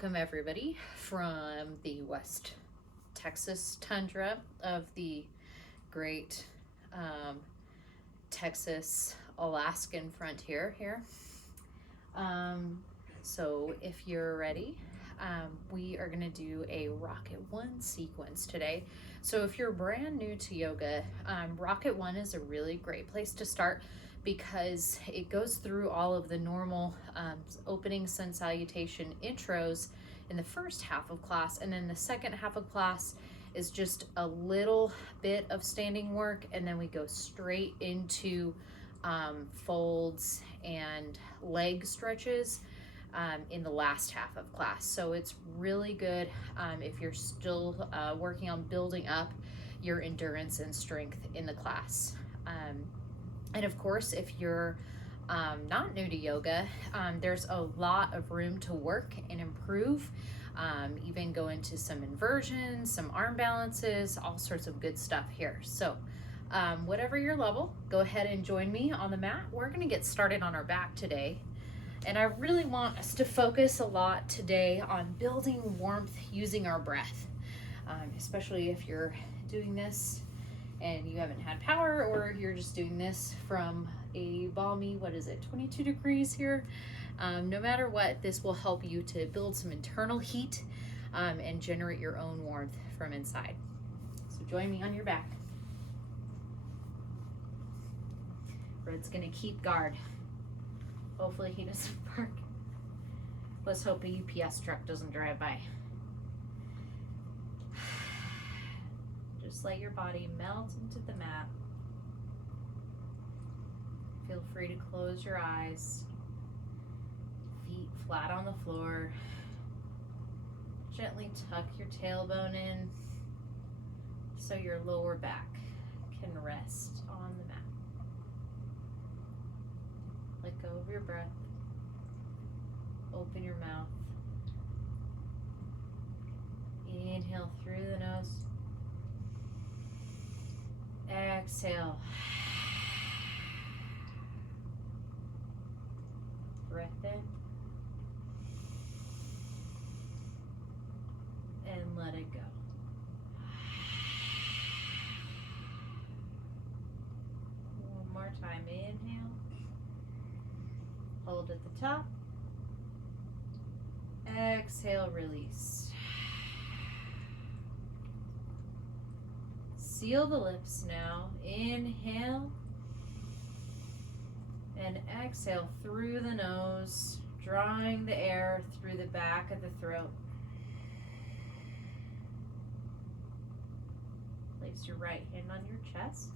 Welcome everybody from the West Texas tundra of the great Texas Alaskan frontier here. So if you're ready, we are going to do a Rocket 1 sequence today. So if you're brand new to yoga, Rocket 1 is a really great place to start because it goes through all of the normal opening sun salutation intros in the first half of class, and then the second half of class is just a little bit of standing work, and then we go straight into folds and leg stretches in the last half of class. So it's really good if you're still working on building up your endurance and strength in the class. And of course, if you're not new to yoga, there's a lot of room to work and improve, even go into some inversions, some arm balances, all sorts of good stuff here. So whatever your level, go ahead and join me on the mat. We're going to get started on our back today. And I really want us to focus a lot today on building warmth using our breath, especially if you're doing this and you haven't had power, or you're just doing this from a balmy, 22 degrees here. No matter what, this will help you to build some internal heat and generate your own warmth from inside. So join me on your back. Red's gonna keep guard. Hopefully he doesn't bark. Let's hope a UPS truck doesn't drive by. Just let your body melt into the mat. Feel free to close your eyes. Feet flat on the floor. Gently tuck your tailbone in so your lower back can rest on the mat. Let go of your breath. Open your mouth. Inhale through the nose. Exhale. Breath in. And let it go. One more time. Inhale. Hold at the top. Exhale, release. Seal the lips now. Inhale. And exhale through the nose, drawing the air through the back of the throat. Place your right hand on your chest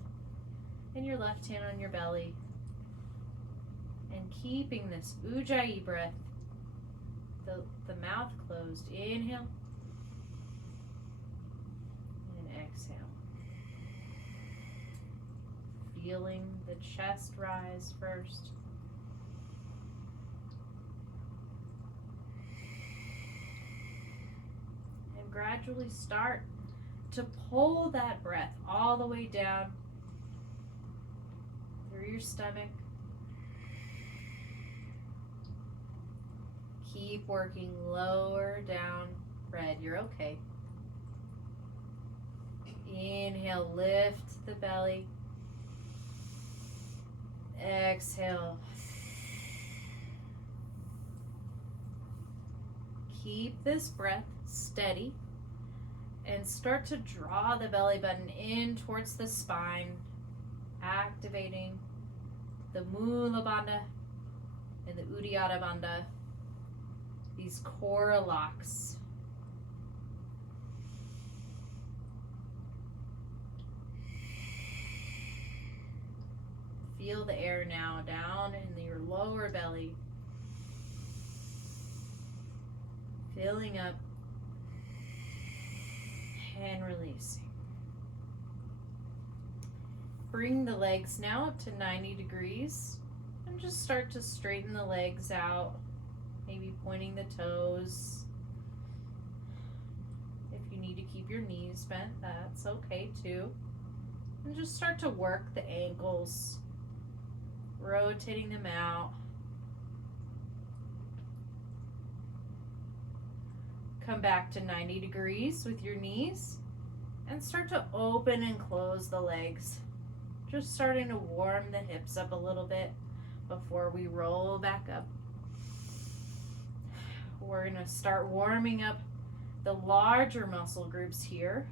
and your left hand on your belly. And keeping this Ujjayi breath, the mouth closed. Inhale and exhale. Feeling the chest rise first. And gradually start to pull that breath all the way down through your stomach. Keep working lower down. Red, you're okay. Inhale, lift the belly. Exhale. Keep this breath steady and start to draw the belly button in towards the spine, activating the Mula Bandha and the Uddiyana Bandha, these core locks. Feel the air now down in your lower belly, filling up and releasing. Bring the legs now up to 90 degrees and just start to straighten the legs out, maybe pointing the toes. If you need to keep your knees bent, that's okay too. And just start to work the ankles, rotating them out. Come back to 90 degrees with your knees and start to open and close the legs. Just starting to warm the hips up a little bit before we roll back up. We're going to start warming up the larger muscle groups here.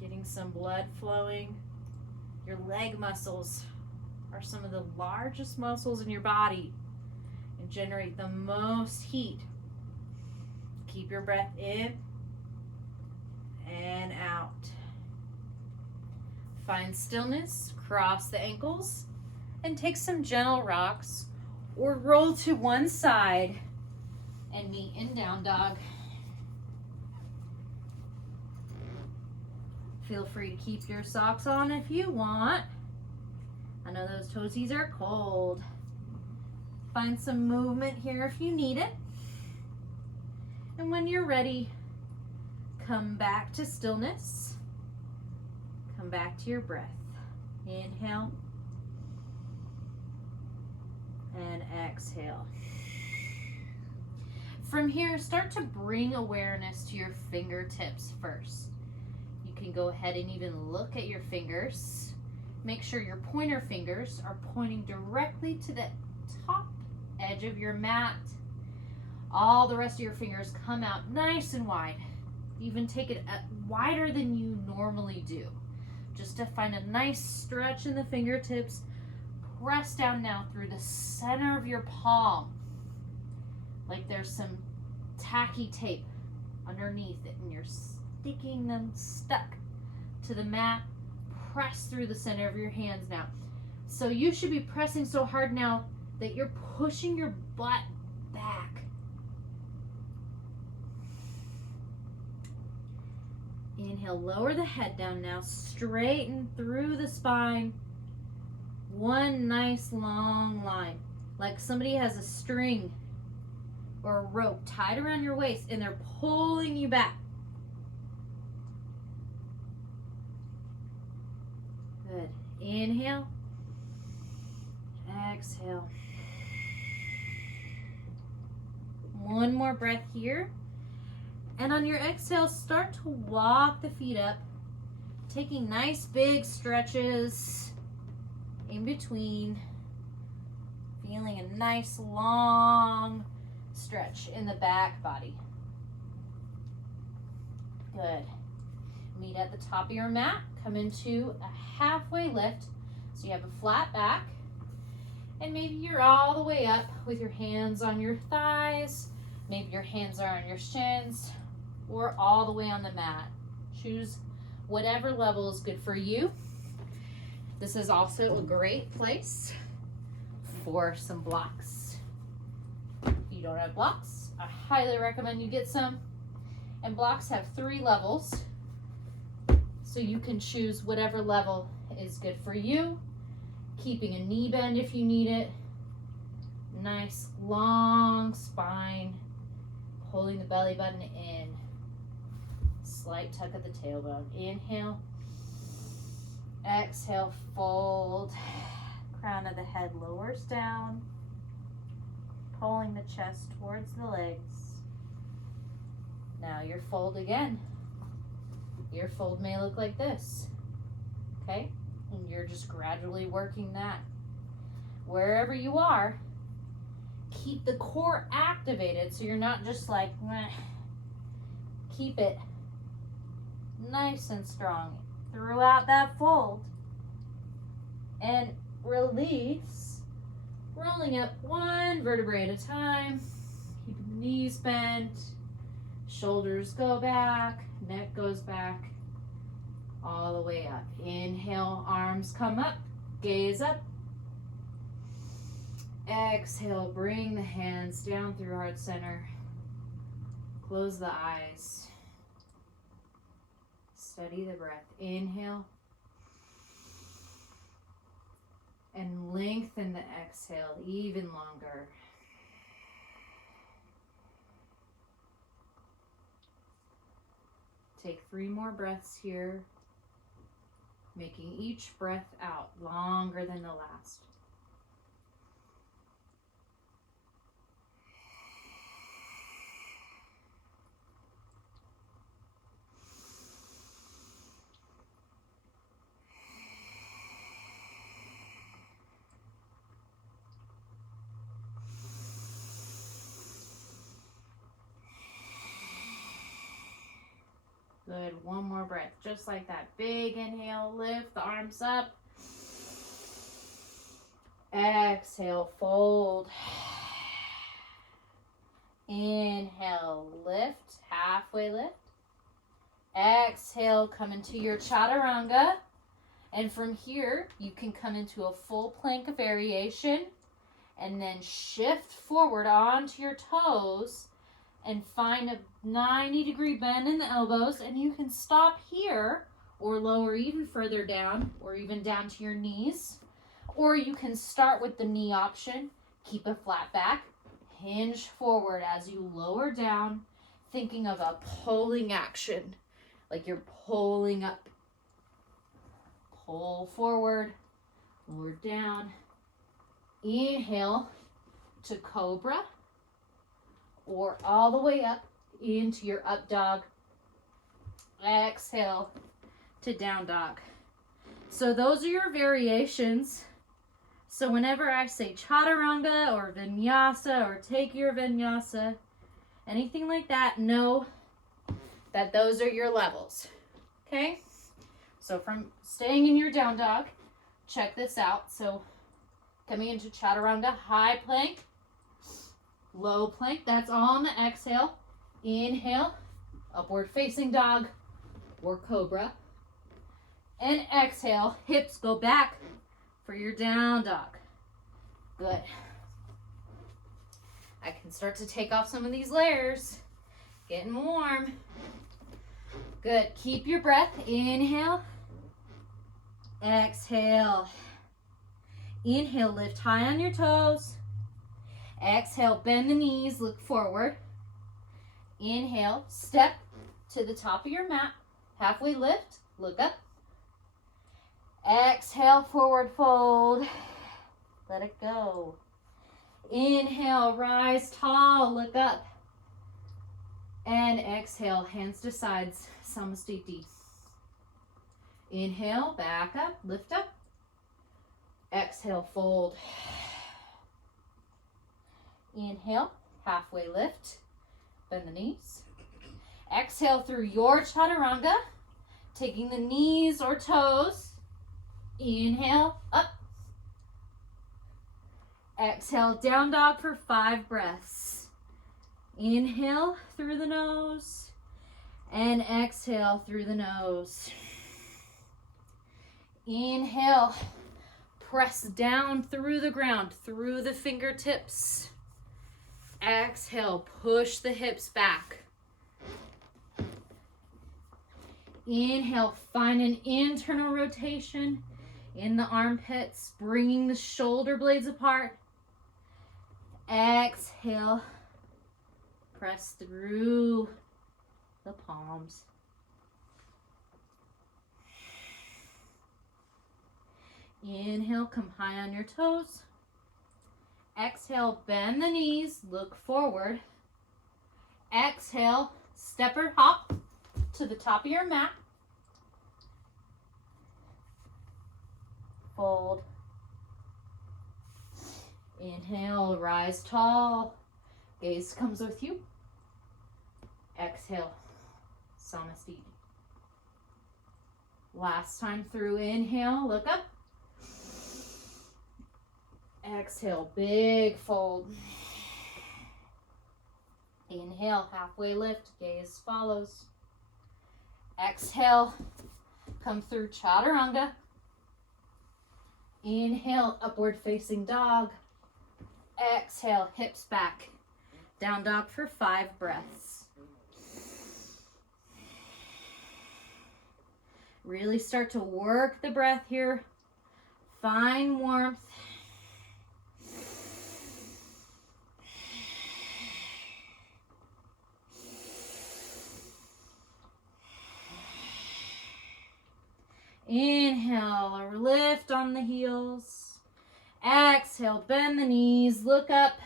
Getting some blood flowing. Your leg muscles are some of the largest muscles in your body and generate the most heat. Keep your breath in and out. Find stillness, cross the ankles, and take some gentle rocks or roll to one side and meet in down dog. Feel free to keep your socks on if you want. I know those toesies are cold. Find some movement here if you need it. And when you're ready, come back to stillness. Come back to your breath. Inhale and exhale. From here, start to bring awareness to your fingertips first. You can go ahead and even look at your fingers. Make sure your pointer fingers are pointing directly to the top edge of your mat. All the rest of your fingers come out nice and wide. Even take it wider than you normally do. Just to find a nice stretch in the fingertips. Press down now through the center of your palm. Like there's some tacky tape underneath it and you're sticking them stuck to the mat. Press through the center of your hands now. So you should be pressing so hard now that you're pushing your butt back. Inhale, lower the head down now, straighten through the spine. One nice long line, like somebody has a string or a rope tied around your waist and they're pulling you back. Good. Inhale. Exhale. One more breath here. And on your exhale, start to walk the feet up, taking nice big stretches in between, feeling a nice long stretch in the back body. Good. Meet at the top of your mat. Come into a halfway lift. So you have a flat back. And maybe you're all the way up with your hands on your thighs. Maybe your hands are on your shins or all the way on the mat. Choose whatever level is good for you. This is also a great place for some blocks. If you don't have blocks, I highly recommend you get some. And blocks have 3 levels. So you can choose whatever level is good for you. Keeping a knee bend if you need it. Nice long spine. Pulling the belly button in. Slight tuck of the tailbone. Inhale. Exhale, fold. Crown of the head lowers down. Pulling the chest towards the legs. Now your fold again. Your fold may look like this. Okay? And you're just gradually working that. Wherever you are, keep the core activated so you're not just like, meh. Keep it nice and strong throughout that fold. And release, rolling up one vertebrae at a time. Keeping the knees bent, shoulders go back, neck goes back, all the way up. Inhale, arms come up, gaze up. Exhale, bring the hands down through heart center. Close the eyes. Steady the breath. Inhale. And lengthen the exhale even longer. Take 3 more breaths here, making each breath out longer than the last. Good. One more breath. Just like that. Big inhale. Lift the arms up. Exhale. Fold. Inhale. Lift. Halfway lift. Exhale. Come into your chaturanga. And from here, you can come into a full plank variation and then shift forward onto your toes and find a 90-degree bend in the elbows. And you can stop here or lower even further down or even down to your knees. Or you can start with the knee option. Keep a flat back. Hinge forward as you lower down, thinking of a pulling action, like you're pulling up. Pull forward, lower down. Inhale to cobra or all the way up into your up dog. Exhale to down dog. So those are your variations. So whenever I say chaturanga or vinyasa or take your vinyasa, anything like that, know that those are your levels. Okay? So from staying in your down dog, check this out. So coming into chaturanga, high plank, low plank. That's all on the exhale. Inhale, upward facing dog or cobra. And exhale, hips go back for your down dog. Good. I can start to take off some of these layers. Getting warm. Good. Keep your breath. Inhale. Exhale. Inhale, lift high on your toes. Exhale, bend the knees, look forward. Inhale, step to the top of your mat. Halfway lift, look up. Exhale, forward fold. Let it go. Inhale, rise tall, look up. And exhale, hands to sides, Samastiti. Inhale, back up, lift up. Exhale, fold. Inhale, halfway lift, bend the knees. Exhale through your chaturanga, taking the knees or toes. Inhale, up. Exhale, down dog for 5 breaths. Inhale through the nose and exhale through the nose. Inhale, press down through the ground, through the fingertips. Exhale, push the hips back. Inhale, find an internal rotation in the armpits, bringing the shoulder blades apart. Exhale, press through the palms. Inhale, come high on your toes. Exhale, bend the knees, look forward. Exhale, step or hop to the top of your mat. Fold. Inhale, rise tall. Gaze comes with you. Exhale, Samastiti. Last time through, inhale, look up. Exhale, big fold. Inhale, halfway lift, gaze follows. Exhale, come through chaturanga. Inhale, upward facing dog. Exhale, hips back. Down dog for 5 breaths. Really start to work the breath here. Find warmth. Inhale, lift on the heels. Exhale, bend the knees, look up.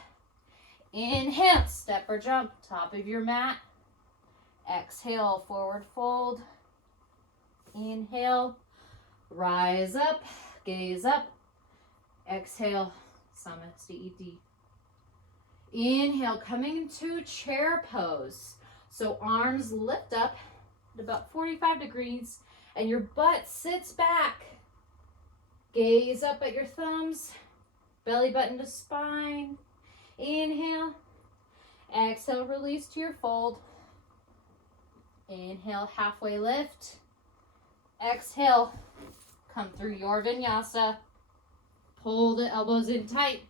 Inhale, step or jump, top of your mat. Exhale, forward fold. Inhale, rise up, gaze up. Exhale, Samastiti. Inhale, coming into chair pose. So arms lift up, at about 45 degrees, and your butt sits back. Gaze up at your thumbs, belly button to spine. Inhale, exhale, release to your fold. Inhale, halfway lift. Exhale, come through your vinyasa. Pull the elbows in tight.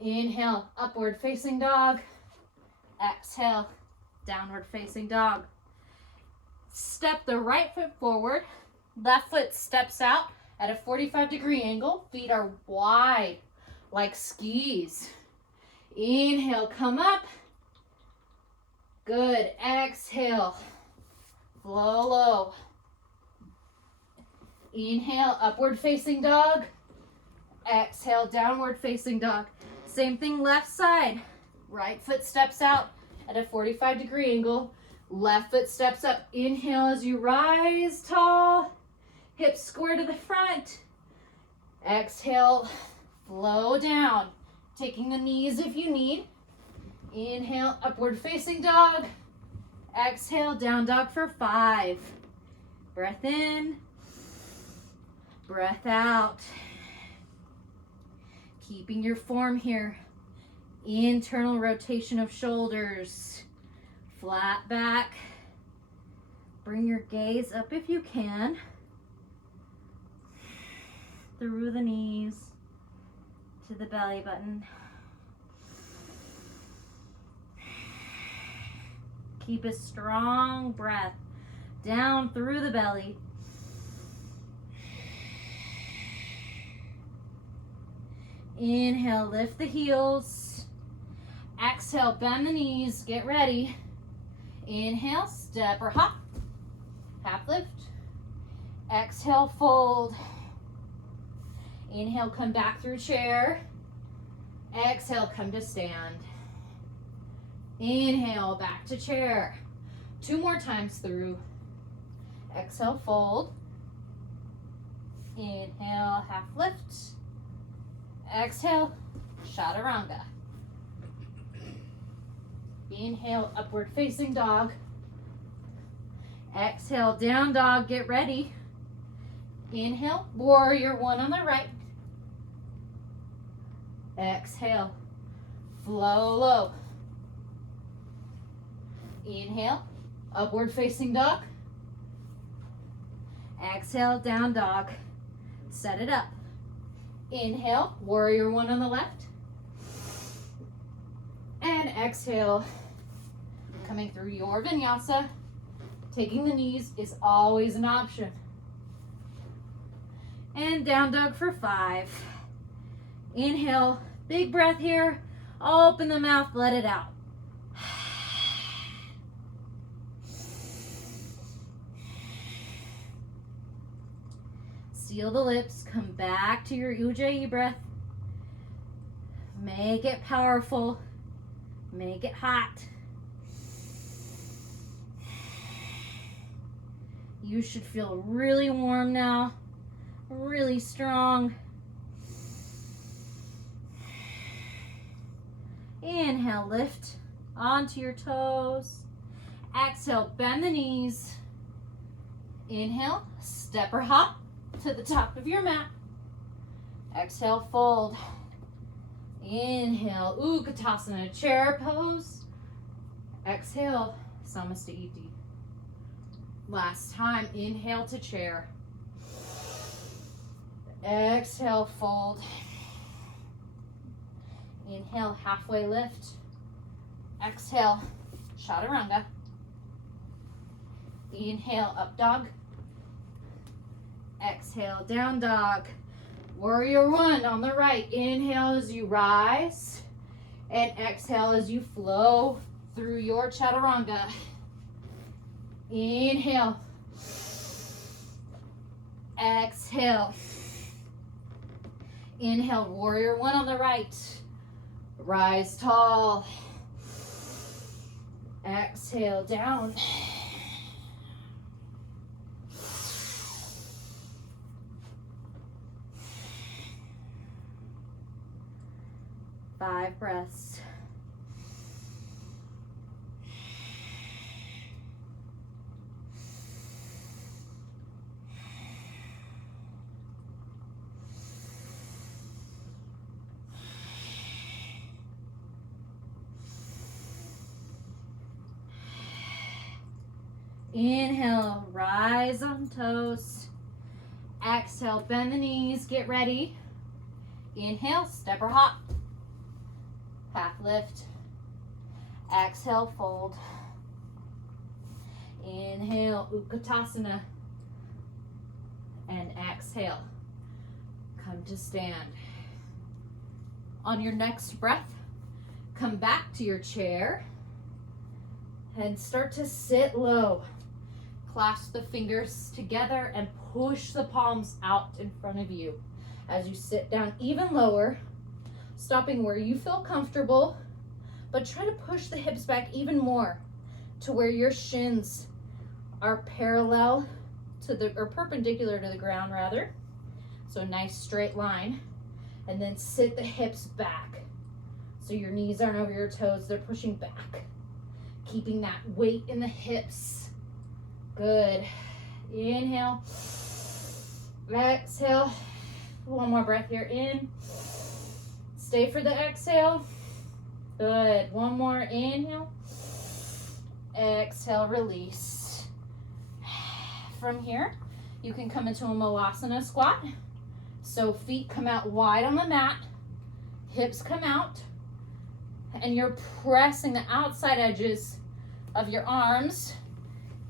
Inhale, upward facing dog. Exhale, downward facing dog. Step the right foot forward. Left foot steps out at a 45-degree angle. Feet are wide like skis. Inhale, come up. Good. Exhale, flow low. Inhale, upward facing dog. Exhale, downward facing dog. Same thing left side. Right foot steps out at a 45-degree angle. Left foot steps up. Inhale as you rise tall. Hips square to the front. Exhale, flow down. Taking the knees if you need. Inhale, upward facing dog. Exhale, down dog for 5. Breath in. Breath out. Keeping your form here. Internal rotation of shoulders. Flat back. Bring your gaze up if you can. Through the knees to the belly button. Keep a strong breath down through the belly. Inhale, lift the heels. Exhale, bend the knees. Get ready. Inhale, step or hop. Half lift. Exhale, fold. Inhale, come back through chair. Exhale, come to stand. Inhale, back to chair. 2 more times through. Exhale, fold. Inhale, half lift. Exhale, chaturanga. Inhale, upward facing dog. Exhale, down dog, get ready. Inhale, warrior 1 on the right. Exhale, flow low. Inhale, upward facing dog. Exhale, down dog. Set it up. Inhale, warrior 1 on the left. And exhale, coming through your vinyasa. Taking the knees is always an option. And down dog for 5. Inhale, big breath here. Open the mouth, let it out. Seal the lips, come back to your Ujjayi breath. Make it powerful, make it hot. You should feel really warm now, really strong. Inhale, lift onto your toes. Exhale, bend the knees. Inhale, step or hop to the top of your mat. Exhale, fold. Inhale, Utkatasana, chair pose. Exhale, Samasta Iti. Last time, inhale to chair. Exhale, fold. Inhale, halfway lift. Exhale, chaturanga. Inhale, up dog. Exhale, down dog. Warrior 1 on the right. Inhale as you rise. And exhale as you flow through your chaturanga. Inhale. Exhale. Inhale, warrior 1 on the right. Rise tall. Exhale, down. Five breaths. Inhale, rise on toes. Exhale, bend the knees, get ready. Inhale, step or hop. Half lift. Exhale, fold. Inhale, Utkatasana. And exhale, come to stand. On your next breath, come back to your chair and start to sit low. Clasp the fingers together and push the palms out in front of you as you sit down even lower, stopping where you feel comfortable, but try to push the hips back even more to where your shins are parallel to the, or perpendicular to the ground rather. So a nice straight line. And then sit the hips back. So your knees aren't over your toes, they're pushing back. Keeping that weight in the hips. Good. Inhale. Exhale. One more breath here. In. Stay for the exhale. Good. One more. Inhale. Exhale. Release. From here, you can come into a Malasana squat. So feet come out wide on the mat. Hips come out. And you're pressing the outside edges of your arms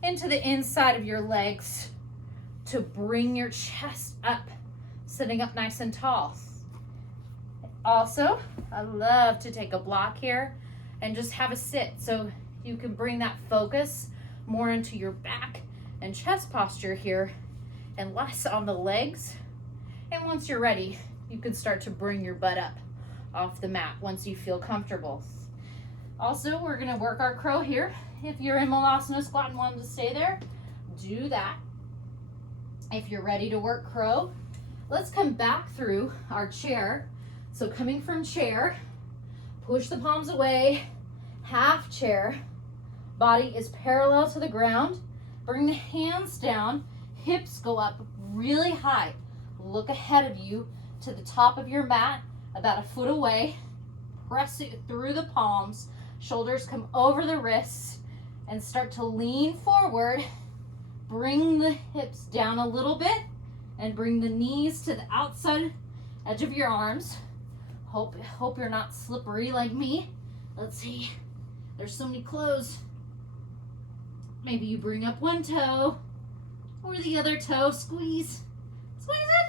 into the inside of your legs to bring your chest up, sitting up nice and tall. Also, I love to take a block here and just have a sit so you can bring that focus more into your back and chest posture here and less on the legs. And once you're ready, you can start to bring your butt up off the mat once you feel comfortable. Also, we're gonna work our crow here. If you're in Malasana squat and want to stay there, do that. If you're ready to work crow, let's come back through our chair. So coming from chair, push the palms away, half chair, body is parallel to the ground. Bring the hands down, hips go up really high. Look ahead of you to the top of your mat, about a foot away. Press it through the palms, shoulders come over the wrists, and start to lean forward. Bring the hips down a little bit and bring the knees to the outside edge of your arms. Hope you're not slippery like me. Let's see, there's so many clothes. Maybe you bring up one toe or the other toe, squeeze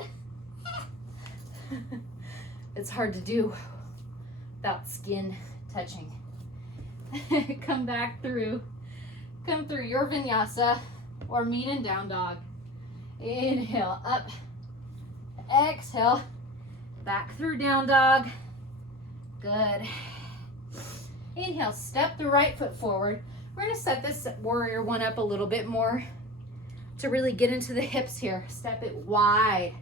it. It's hard to do without skin touching. Come back through. Come through your vinyasa or meet in down dog. Inhale, up. Exhale, back through down dog. Good. Inhale, step the right foot forward. We're gonna set this warrior one up a little bit more to really get into the hips here. Step it wide,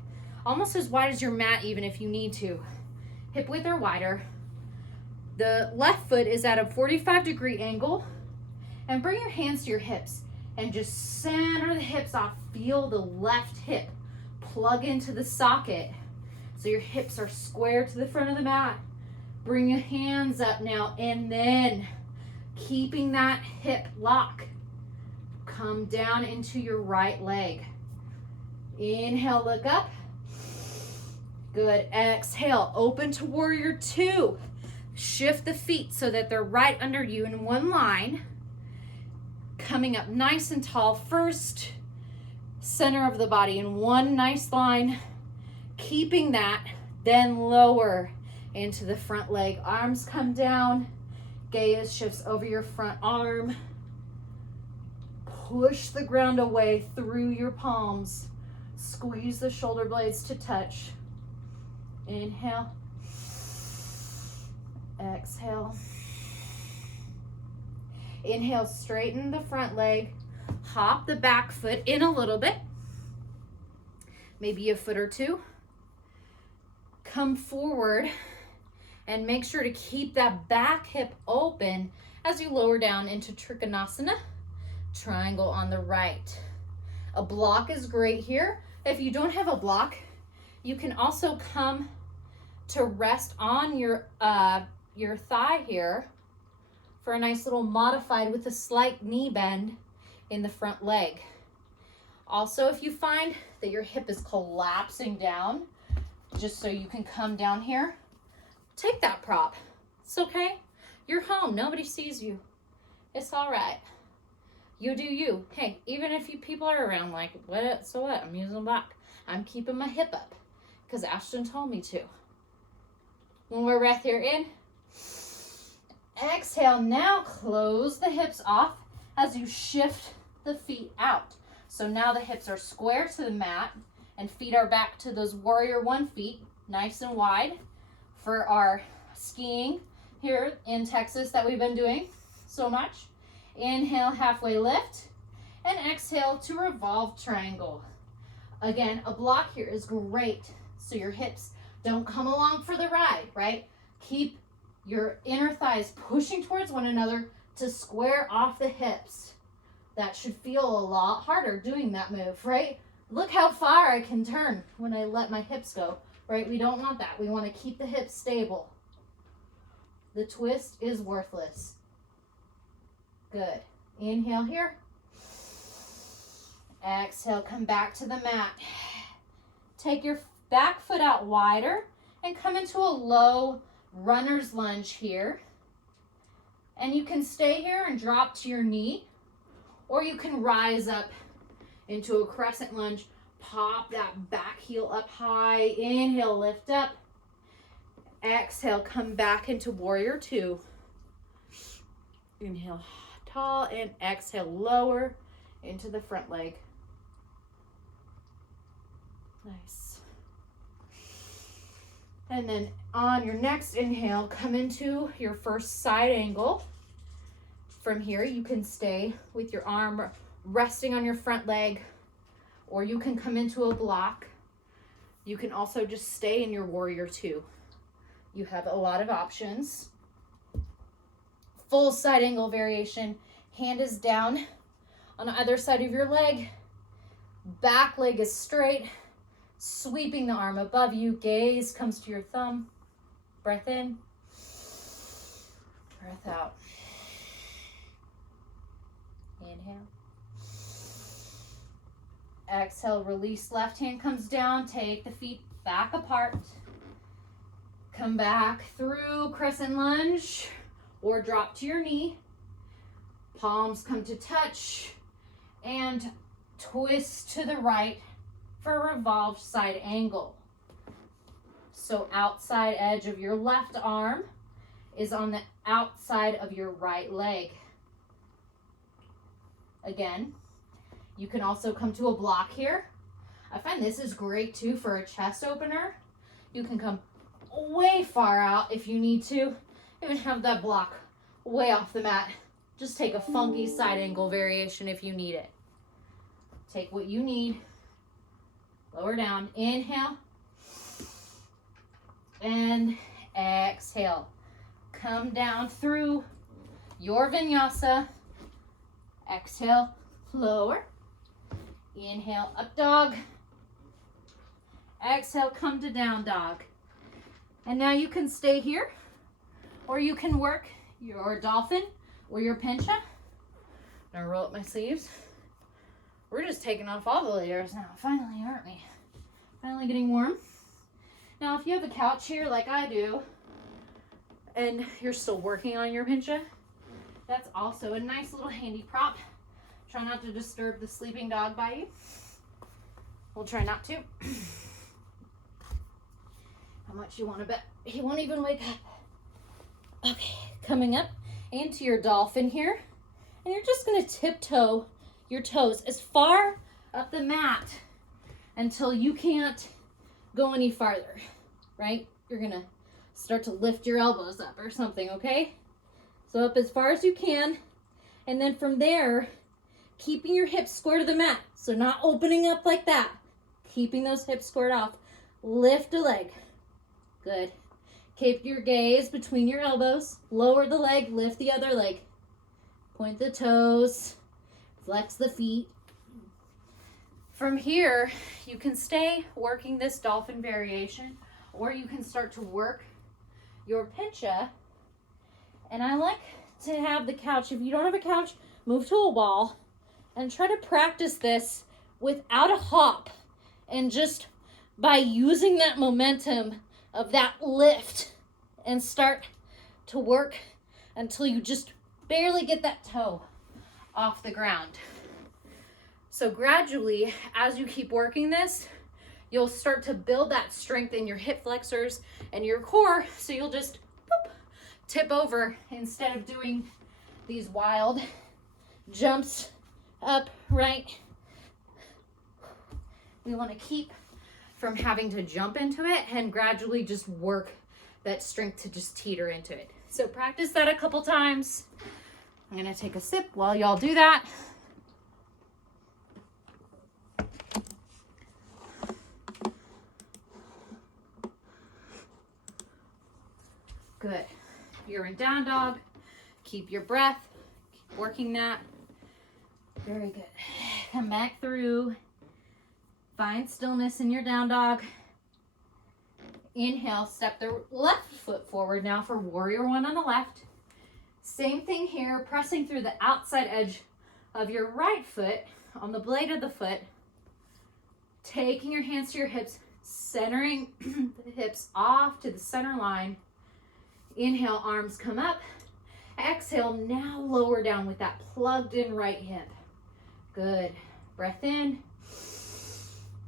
almost as wide as your mat even if you need to. Hip width or wider. The left foot is at a 45-degree angle, and bring your hands to your hips and just center the hips off. Feel the left hip plug into the socket so your hips are square to the front of the mat. Bring your hands up now, and then keeping that hip lock, come down into your right leg. Inhale, look up. Good. Exhale, open to warrior two. Shift the feet so that they're right under you in one line. Coming up nice and tall first, center of the body in one nice line. Keeping that, then lower into the front leg. Arms come down. Gaze shifts over your front arm. Push the ground away through your palms. Squeeze the shoulder blades to touch. Inhale. Exhale. Inhale, straighten the front leg. Hop the back foot in a little bit. Maybe a foot or two. Come forward and make sure to keep that back hip open as you lower down into Trikonasana. Triangle on the right. A block is great here. If you don't have a block, you can also come to rest on your thigh here for a nice little modified with a slight knee bend. in the front leg. Also, if you find that your hip is collapsing down, just so you can come down here, take that prop. It's okay. You're home. Nobody sees you. It's all right. You do you. Hey, even if people are around, like, what? So what? I'm using block. I'm keeping my hip up because Ashton told me to. One more breath here in. Exhale. Now close the hips off as you shift the feet out. So now the hips are square to the mat and feet are back to those warrior one feet, nice and wide for our skiing here in Texas that we've been doing so much. Inhale, halfway lift, and exhale to revolve triangle. Again, a block here is great so your hips don't come along for the ride, right? Keep your inner thighs pushing towards one another to square off the hips. That should feel a lot harder doing that move, right? Look how far I can turn when I let my hips go, right? We don't want that. We want to keep the hips stable. The twist is worthless. Good. Inhale here. Exhale, come back to the mat. Take your back foot out wider and come into a low runner's lunge here. And you can stay here and drop to your knee, or you can rise up into a crescent lunge. Pop that back heel up high. Inhale, lift up. Exhale, come back into warrior two. Inhale, tall, and exhale, lower into the front leg. Nice. And then on your next inhale, come into your first side angle. From here, you can stay with your arm resting on your front leg, or you can come into a block. You can also just stay in your warrior two. You have a lot of options. Full side angle variation. Hand is down on either side of your leg. Back leg is straight. Sweeping the arm above you. Gaze comes to your thumb. Breath in. Breath out. Inhale. Exhale, release. Left hand comes down. Take the feet back apart. Come back through crescent lunge or drop to your knee. Palms come to touch and twist to the right for a revolved side angle. So outside edge of your left arm is on the outside of your right leg. Again, you can also come to a block here. I find this is great too for a chest opener. You can come way far out if you need to. Even have that block way off the mat. Just take a funky side angle variation if you need it. Take what you need. Lower down. Inhale. And exhale. Come down through your vinyasa. Exhale. Lower. Inhale. Up dog. Exhale. Come to down dog. And now you can stay here, or you can work your dolphin or your pincha. Now roll up my sleeves. We're just taking off all the layers now, finally, aren't we? Finally getting warm. Now, if you have a couch here like I do, and you're still working on your pincha, that's also a nice little handy prop. Try not to disturb the sleeping dog by you. We'll try not to. How much you want to bet? He won't even wake up. Okay, coming up into your dolphin here. And you're just going to tiptoe your toes as far up the mat until you can't go any farther, right? You're going to start to lift your elbows up or something, okay? So up as far as you can. And then from there, keeping your hips square to the mat. So not opening up like that. Keeping those hips squared off. Lift a leg. Good. Keep your gaze between your elbows. Lower the leg, lift the other leg. Point the toes, flex the feet. From here, you can stay working this dolphin variation, or you can start to work your pincha. And I like to have the couch. If you don't have a couch, move to a wall And try to practice this without a hop and just by using that momentum of that lift and start to work until you just barely get that toe off the ground. So gradually, as you keep working this, you'll start to build that strength in your hip flexors and your core, so you'll just boop, tip over instead of doing these wild jumps up, right? We want to keep from having to jump into it and gradually just work that strength to just teeter into it. So practice that a couple times. I'm going to take a sip while y'all do that. Good. You're in down dog. Keep your breath. Keep working that. Very good. Come back through. Find stillness in your down dog. Inhale, step the left foot forward now for warrior one on the left. Same thing here, pressing through the outside edge of your right foot on the blade of the foot. Taking your hands to your hips, centering the hips off to the center line. Inhale, arms come up. Exhale, now lower down with that plugged in right hip. Good. Breath in.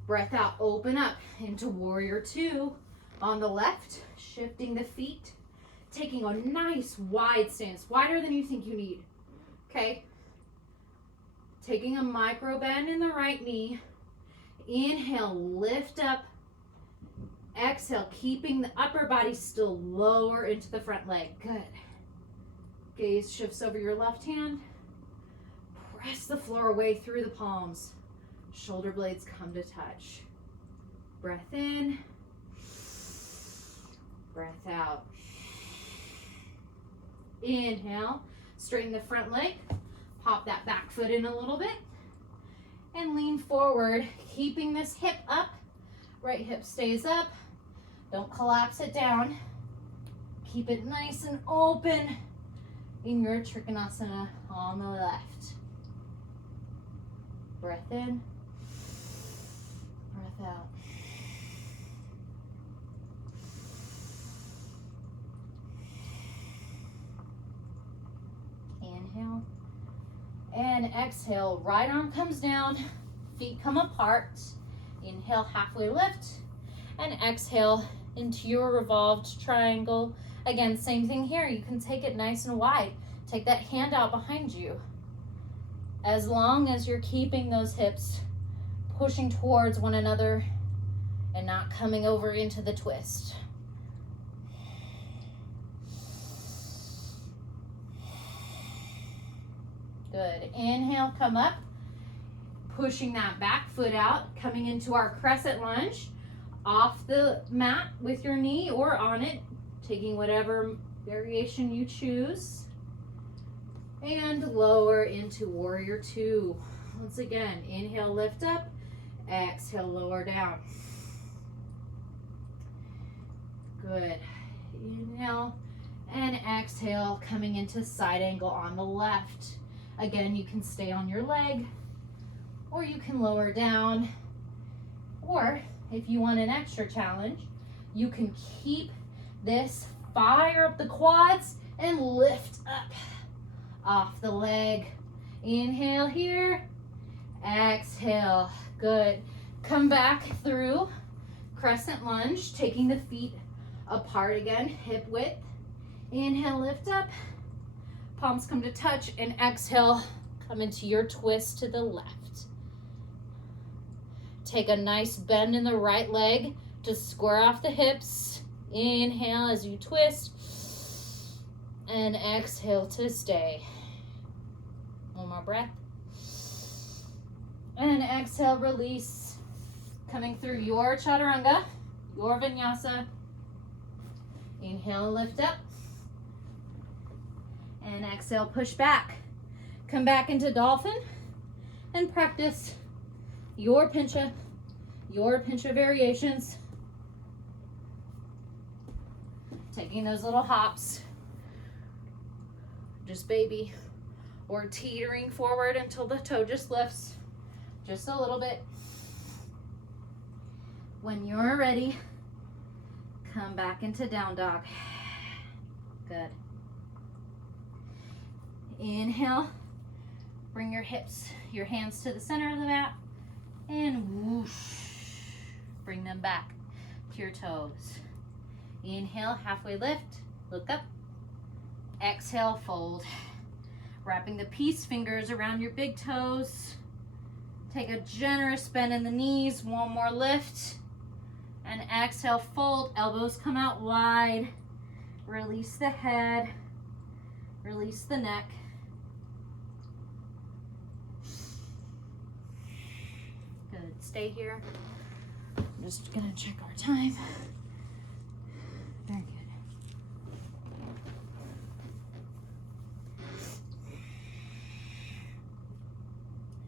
Breath out, open up into warrior two on the left, shifting the feet, taking a nice wide stance, wider than you think you need, okay? Taking a micro bend in the right knee. Inhale, lift up. Exhale, keeping the upper body still lower into the front leg. Good. Gaze shifts over your left hand. Press the floor away through the palms. Shoulder blades come to touch. Breath in. Breath out. Inhale. Straighten the front leg. Pop that back foot in a little bit. And lean forward, keeping this hip up. Right hip stays up. Don't collapse it down. Keep it nice and open in your Trikonasana on the left. Breath in. Breath out. Inhale. And exhale. Right arm comes down. Feet come apart. Inhale, halfway lift. And exhale into your revolved triangle. Again, same thing here. You can take it nice and wide. Take that hand out behind you. As long as you're keeping those hips pushing towards one another and not coming over into the twist. Good. Inhale, come up. Pushing that back foot out, coming into our crescent lunge. Off the mat with your knee or on it, taking whatever variation you choose. And lower into warrior two. Once again, inhale, lift up. Exhale, lower down. Good. Inhale and exhale, coming into side angle on the left. Again, you can stay on your leg, or you can lower down, or if you want an extra challenge, you can keep this, fire up the quads, and lift up off the leg. Inhale here, exhale. Good. Come back through crescent lunge, taking the feet apart again, hip width. Inhale, lift up. Palms come to touch, and exhale, come into your twist to the left. Take a nice bend in the right leg to square off the hips. Inhale as you twist, and exhale to stay. One more breath. And exhale, release. Coming through your chaturanga, your vinyasa. Inhale, lift up. And exhale, push back. Come back into dolphin and practice your pincha variations. Taking those little hops. Just baby or teetering forward until the toe just lifts just a little bit. When you're ready, come back into down dog. Good. Inhale, bring your hips, your hands to the center of the mat, and whoosh, bring them back to your toes. Inhale, halfway lift, look up. Exhale, fold. Wrapping the peace fingers around your big toes. Take a generous bend in the knees, one more lift. And exhale, fold, elbows come out wide. Release the head, release the neck. Good, stay here. I'm just gonna check our time. Very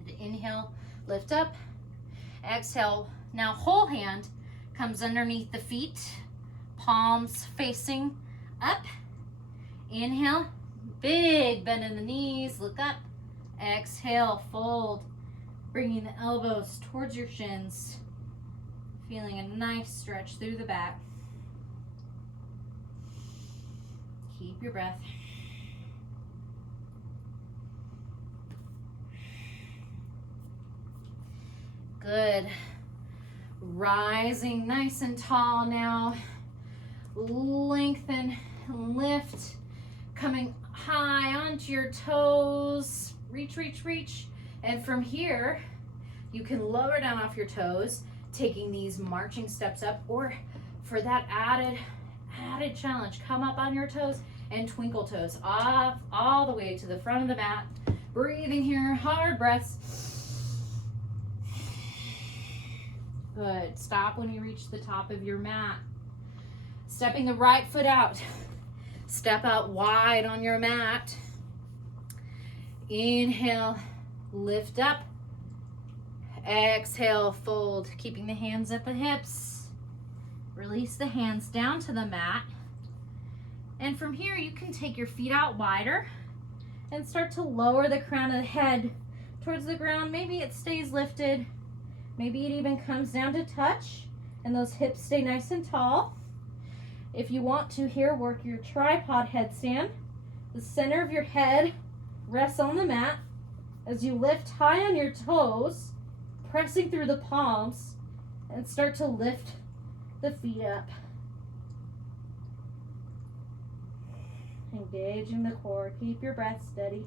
good. Inhale, lift up. Exhale, now whole hand comes underneath the feet, palms facing up. Inhale, big bend in the knees, look up. Exhale, fold, bringing the elbows towards your shins, feeling a nice stretch through the back. Keep your breath. Good. Rising nice and tall now. Lengthen, lift, coming high onto your toes. Reach, reach, reach. And from here, you can lower down off your toes, taking these marching steps up, or for that added challenge, come up on your toes and twinkle toes off all the way to the front of the mat. Breathing here, hard breaths. Good. Stop when you reach the top of your mat. Stepping the right foot out. Step out wide on your mat. Inhale, lift up. Exhale, fold. Keeping the hands at the hips. Release the hands down to the mat. And from here, you can take your feet out wider and start to lower the crown of the head towards the ground. Maybe it stays lifted. Maybe it even comes down to touch and those hips stay nice and tall. If you want to here, work your tripod headstand. The center of your head rests on the mat as you lift high on your toes, pressing through the palms, and start to lift the feet up. Engaging the core. Keep your breath steady.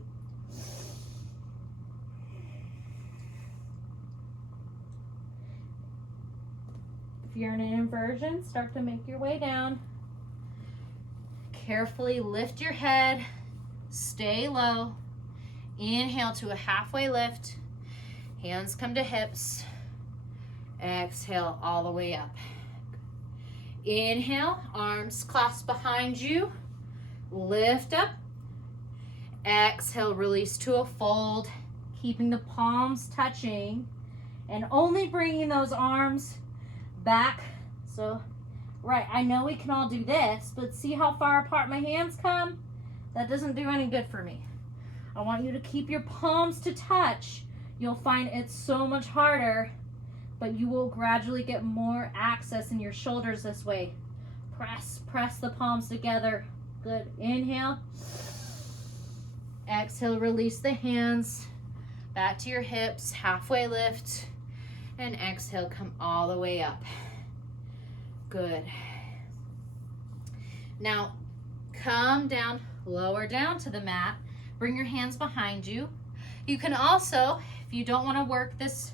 If you're in an inversion, start to make your way down. Carefully lift your head, stay low. Inhale to a halfway lift. Hands come to hips. Exhale all the way up. Inhale, arms clasped behind you. Lift up. Exhale, release to a fold, keeping the palms touching and only bringing those arms back. So, right, I know we can all do this, but see how far apart my hands come? That doesn't do any good for me. I want you to keep your palms to touch. You'll find it's so much harder, but you will gradually get more access in your shoulders this way. Press the palms together. Good. Inhale. Exhale, release the hands back to your hips, halfway lift. And exhale, come all the way up. Good. Now, come down, lower down to the mat. Bring your hands behind you. You can also, if you don't want to work this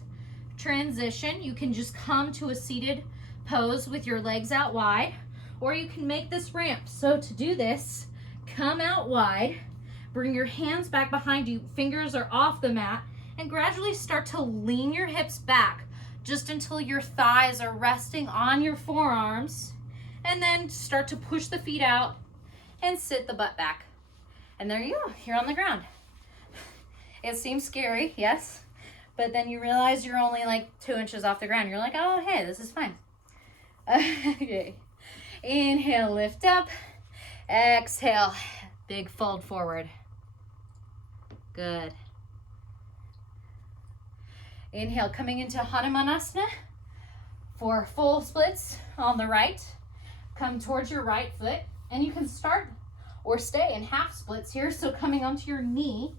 transition, you can just come to a seated pose with your legs out wide, or you can make this ramp. So to do this, come out wide, bring your hands back behind you, fingers are off the mat, and gradually start to lean your hips back just until your thighs are resting on your forearms, and then start to push the feet out and sit the butt back. And there you go, you're on the ground. It seems scary, yes, but then you realize you're only like 2 inches off the ground. You're like, oh, hey, this is fine. Okay. Inhale, lift up. Exhale, big fold forward. Good. Inhale, coming into Hanumanasana for full splits on the right. Come towards your right foot, and you can start or stay in half splits here. So coming onto your knee,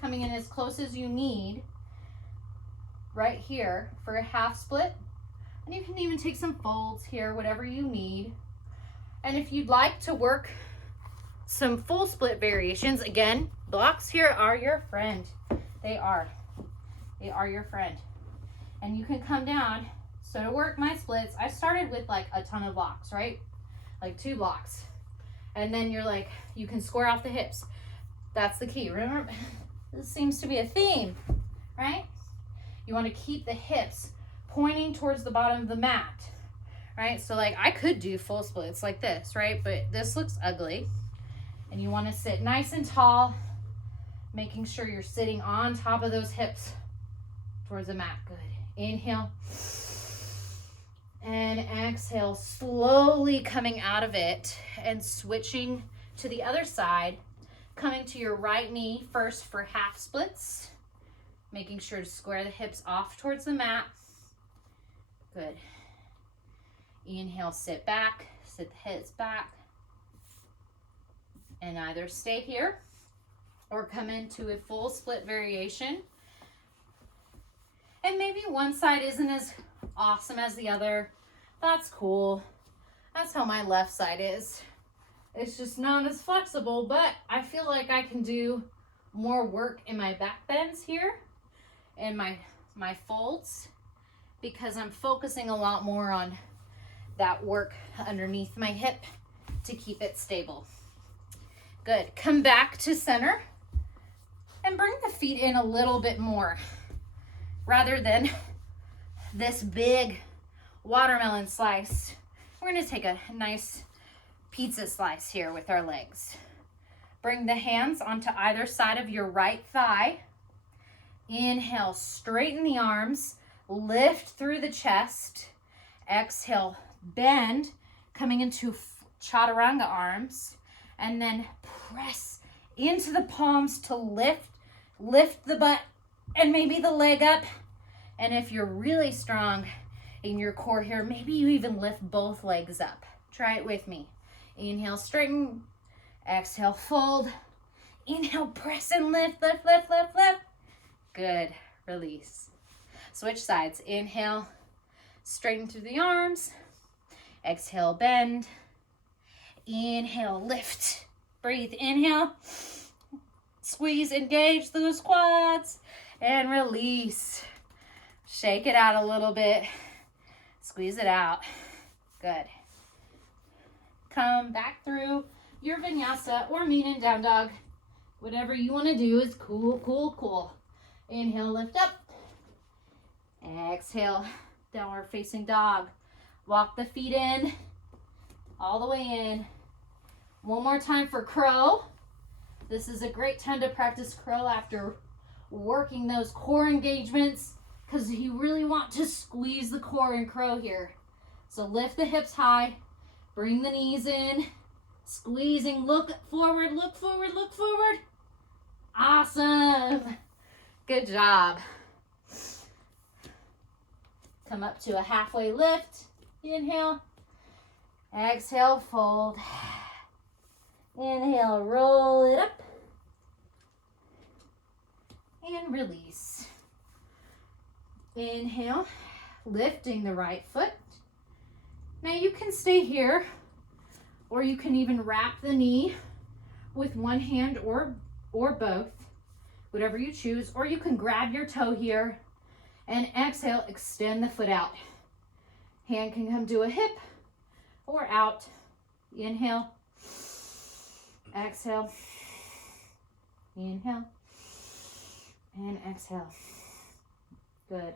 coming in as close as you need right here for a half split. And you can even take some folds here, whatever you need. And if you'd like to work some full split variations, again, blocks here are your friend. They are your friend. And you can come down. So to work my splits, I started with like a ton of blocks, right? Like 2 blocks. And then you're like, you can square off the hips. That's the key. Remember, this seems to be a theme, right? You want to keep the hips pointing towards the bottom of the mat, right? So like I could do full splits like this, right? But this looks ugly. And you want to sit nice and tall, making sure you're sitting on top of those hips towards the mat. Good. Inhale. And exhale, slowly coming out of it and switching to the other side, coming to your right knee first for half splits, making sure to square the hips off towards the mat. Good. Inhale, sit back, sit the hips back, and either stay here or come into a full split variation. And maybe one side isn't as awesome as the other. That's cool. That's how my left side is. It's just not as flexible, but I feel like I can do more work in my back bends here and my folds, because I'm focusing a lot more on that work underneath my hip to keep it stable. Good. Come back to center and bring the feet in a little bit more, rather than this big watermelon slice. We're going to take a nice pizza slice here with our legs. Bring the hands onto either side of your right thigh. Inhale, straighten the arms, lift through the chest. Exhale, bend, coming into chaturanga arms, and then press into the palms to lift the butt and maybe the leg up. And if you're really strong in your core here, maybe you even lift both legs up. Try it with me. Inhale, straighten. Exhale, fold. Inhale, press and lift, lift, lift, lift, lift. Good. Release. Switch sides. Inhale, straighten through the arms. Exhale, bend. Inhale, lift. Breathe. Inhale. Squeeze, engage those quads. And release. Shake it out a little bit. Squeeze it out. Good. Come back through your vinyasa or mean down dog. Whatever you want to do is cool, cool, cool. Inhale, lift up. Exhale, downward facing dog. Walk the feet in, all the way in. One more time for crow. This is a great time to practice crow after working those core engagements, because you really want to squeeze the core in crow here. So lift the hips high, bring the knees in, squeezing, look forward, look forward, look forward. Awesome. Good job. Come up to a halfway lift. Inhale. Exhale, fold. Inhale, roll it up. And release. Inhale, lifting the right foot. Now you can stay here, or you can even wrap the knee with one hand or both, whatever you choose, or you can grab your toe here and exhale, extend the foot out. Hand can come to a hip or out. Inhale, exhale, inhale, and exhale. Good.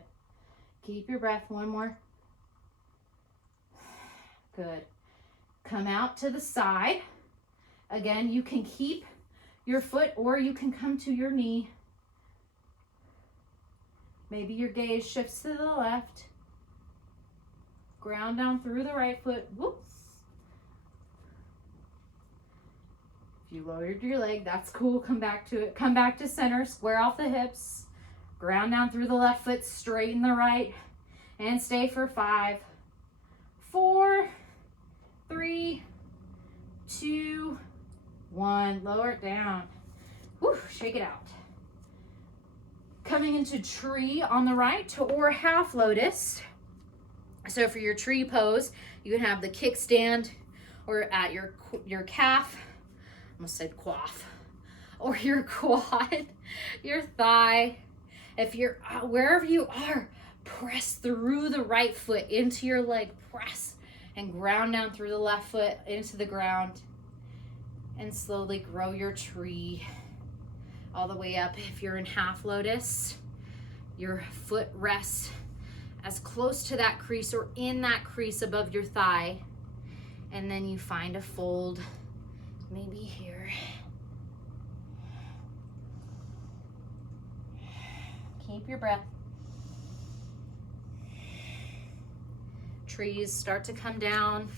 Keep your breath. One more. Good. Come out to the side. Again, you can keep your foot or you can come to your knee. Maybe your gaze shifts to the left. Ground down through the right foot. Whoops. If you lowered your leg, that's cool. Come back to it. Come back to center. Square off the hips. Ground down through the left foot. Straighten the right. And stay for 5, 4, 3, 2, 1. Lower it down. Whew, shake it out. Coming into tree on the right or half lotus. So for your tree pose, you can have the kickstand or at your calf. I almost said quaff. Or your quad, your thigh. If you're wherever you are, press through the right foot into your leg. Press and ground down through the left foot into the ground. And slowly grow your tree all the way up. If you're in half lotus, your foot rests as close to that crease or in that crease above your thigh. And then you find a fold, maybe here. Keep your breath. Trees start to come down.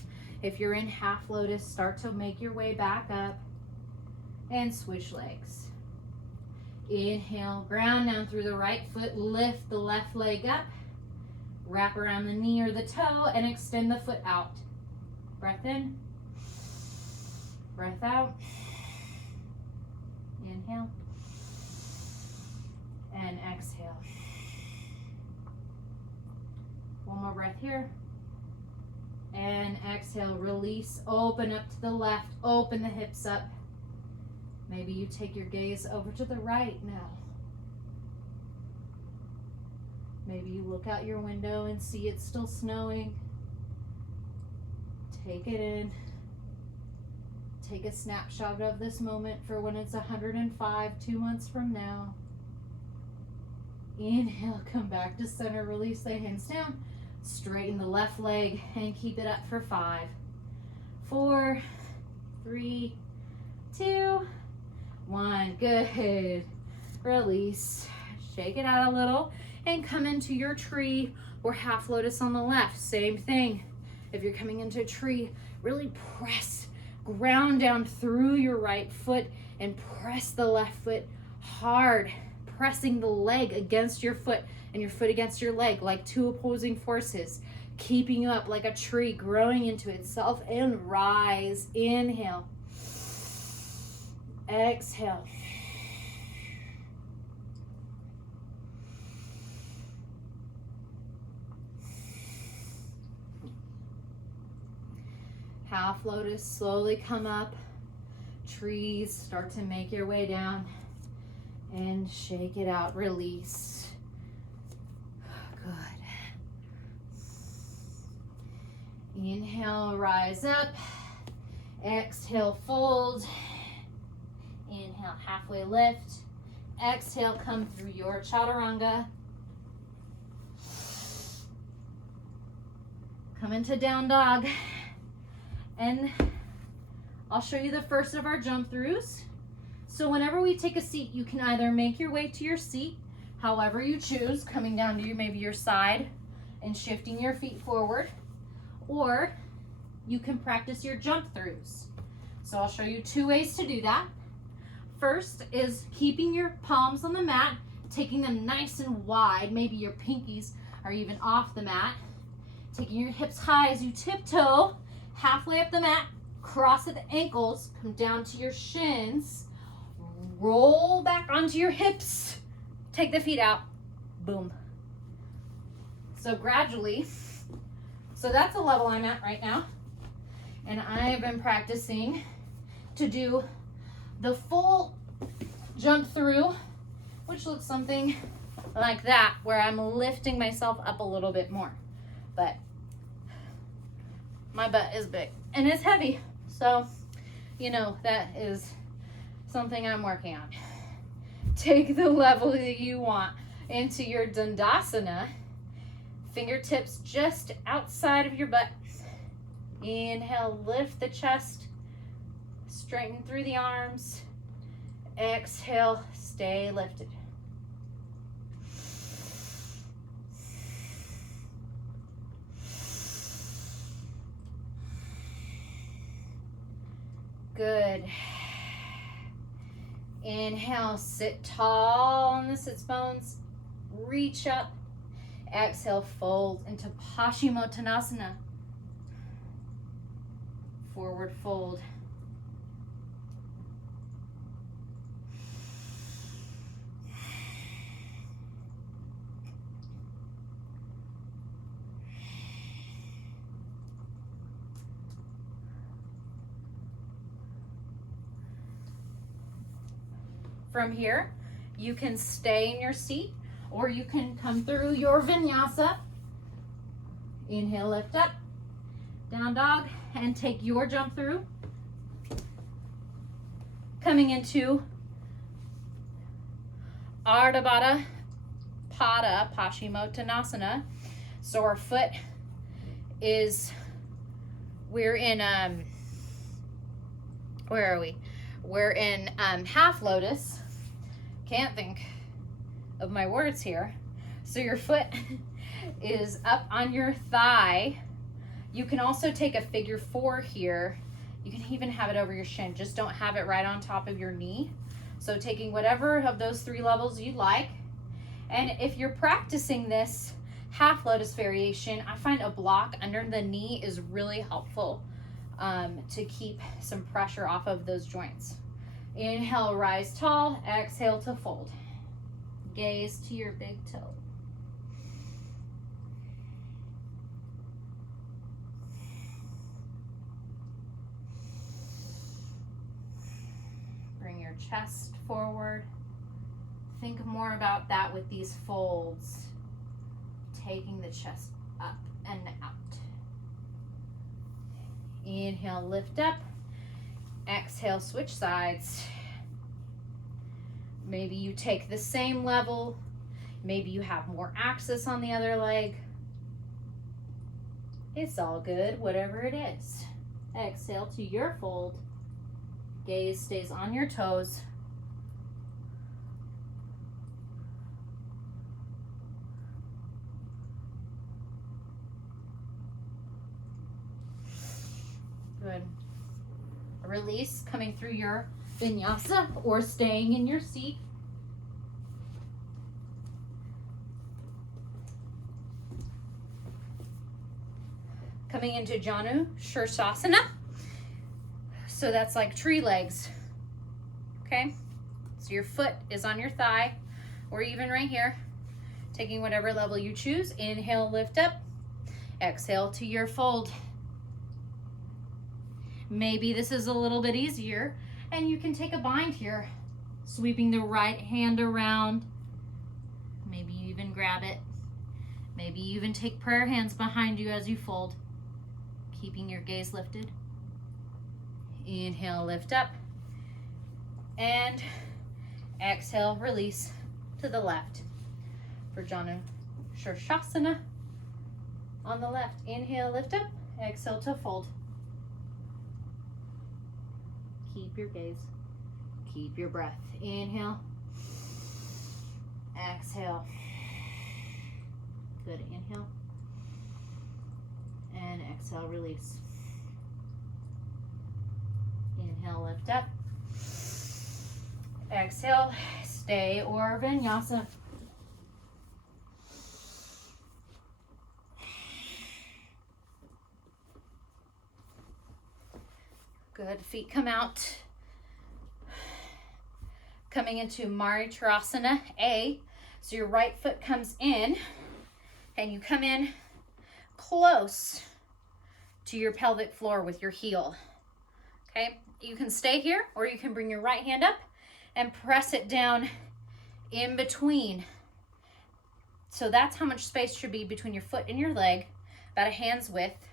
If you're in half lotus, start to make your way back up and switch legs. Inhale, ground down through the right foot, lift the left leg up, wrap around the knee or the toe and extend the foot out. Breath in, breath out. Inhale and exhale. One more breath here. And exhale, release, open up to the left, open the hips up. Maybe you take your gaze over to the right now. Maybe you look out your window and see it's still snowing. Take it in. Take a snapshot of this moment for when it's 105, 2 months from now. Inhale, come back to center, release the hands down. Straighten the left leg and keep it up for 5, 4, 3, 2, 1. Good. Release. Shake it out a little and come into your tree or half lotus on the left. Same thing. If you're coming into a tree, really press, ground down through your right foot and press the left foot hard, pressing the leg against your foot and your foot against your leg like two opposing forces, keeping you up like a tree growing into itself. And rise. Inhale. Exhale. Half lotus, slowly come up. Trees, start to make your way down and shake it out. Release. Good. Inhale, rise up. Exhale, fold. Inhale, halfway lift. Exhale, come through your chaturanga. Come into down dog. And I'll show you the first of our jump throughs. So whenever we take a seat, you can either make your way to your seat, however you choose, coming down to maybe your side and shifting your feet forward, or you can practice your jump throughs. So I'll show you 2 ways to do that. First is keeping your palms on the mat, taking them nice and wide, maybe your pinkies are even off the mat, taking your hips high as you tiptoe, halfway up the mat, cross at the ankles, come down to your shins, roll back onto your hips, take the feet out, boom. So gradually, so that's the level I'm at right now. And I have been practicing to do the full jump through, which looks something like that, where I'm lifting myself up a little bit more. But my butt is big and it's heavy. So, you know, that is something I'm working on. Take the level that you want into your Dandasana. Fingertips just outside of your butt. Inhale, lift the chest. Straighten through the arms. Exhale, stay lifted. Good. Inhale, sit tall on the sits bones. Reach up. Exhale, fold into Paschimottanasana. Forward fold. From here, you can stay in your seat or you can come through your vinyasa. Inhale, lift up, down dog, and take your jump through. Coming into Ardha Baddha Pada Paschimottanasana. So our foot is, we're in, where are we? We're in half lotus. Can't think of my words here. So your foot is up on your thigh. You can also take a figure 4 here. You can even have it over your shin. Just don't have it right on top of your knee. So taking whatever of those 3 levels you'd like. And if you're practicing this half lotus variation, I find a block under the knee is really helpful to keep some pressure off of those joints. Inhale, rise tall. Exhale to fold. Gaze to your big toe. Bring your chest forward. Think more about that with these folds. Taking the chest up and out. Inhale, lift up. Exhale, switch sides. Maybe you take the same level. Maybe you have more access on the other leg. It's all good, whatever it is. Exhale to your fold. Gaze stays on your toes. Good. Release coming through your vinyasa or staying in your seat. Coming into Janu Shirsasana. So that's like tree legs. Okay? So your foot is on your thigh or even right here. Taking whatever level you choose. Inhale, lift up. Exhale to your fold. Maybe this is a little bit easier and you can take a bind here, sweeping the right hand around. Maybe you even grab it. Maybe you even take prayer hands behind you as you fold, keeping your gaze lifted. Inhale, lift up, and exhale, release to the left for Janu Shirsasana. On the left, inhale, lift up, exhale to fold. Keep your gaze. Keep your breath. Inhale. Exhale. Good. Inhale. And exhale, release. Inhale, lift up. Exhale, stay or vinyasa. Good. Feet come out. Coming into Maritrasana A. So your right foot comes in and you come in close to your pelvic floor with your heel. Okay. You can stay here or you can bring your right hand up and press it down in between. So that's how much space should be between your foot and your leg, about a hand's width.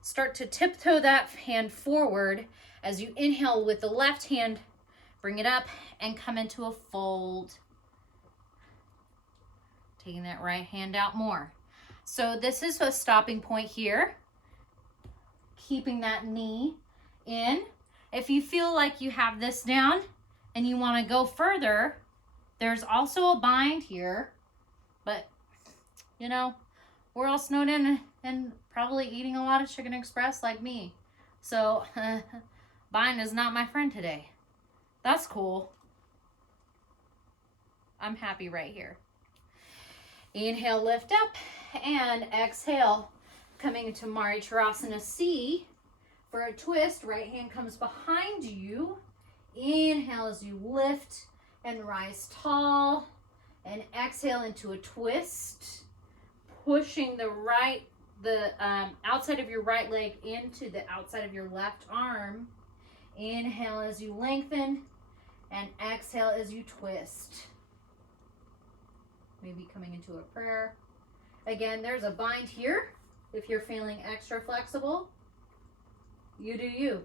Start to tiptoe that hand forward as you inhale with the left hand, bring it up and come into a fold. Taking that right hand out more. So this is a stopping point here. Keeping that knee in. If you feel like you have this down and you want to go further, there's also a bind here, but you know, we're all snowed in and probably eating a lot of Chicken Express like me. So bind is not my friend today. That's cool. I'm happy right here. Inhale, lift up, and exhale, coming into Maricharasana C for a twist. Right hand comes behind you. Inhale as you lift and rise tall, and exhale into a twist, pushing the outside of your right leg into the outside of your left arm. Inhale as you lengthen, and exhale as you twist. Maybe coming into a prayer. Again, there's a bind here. If you're feeling extra flexible, you do you.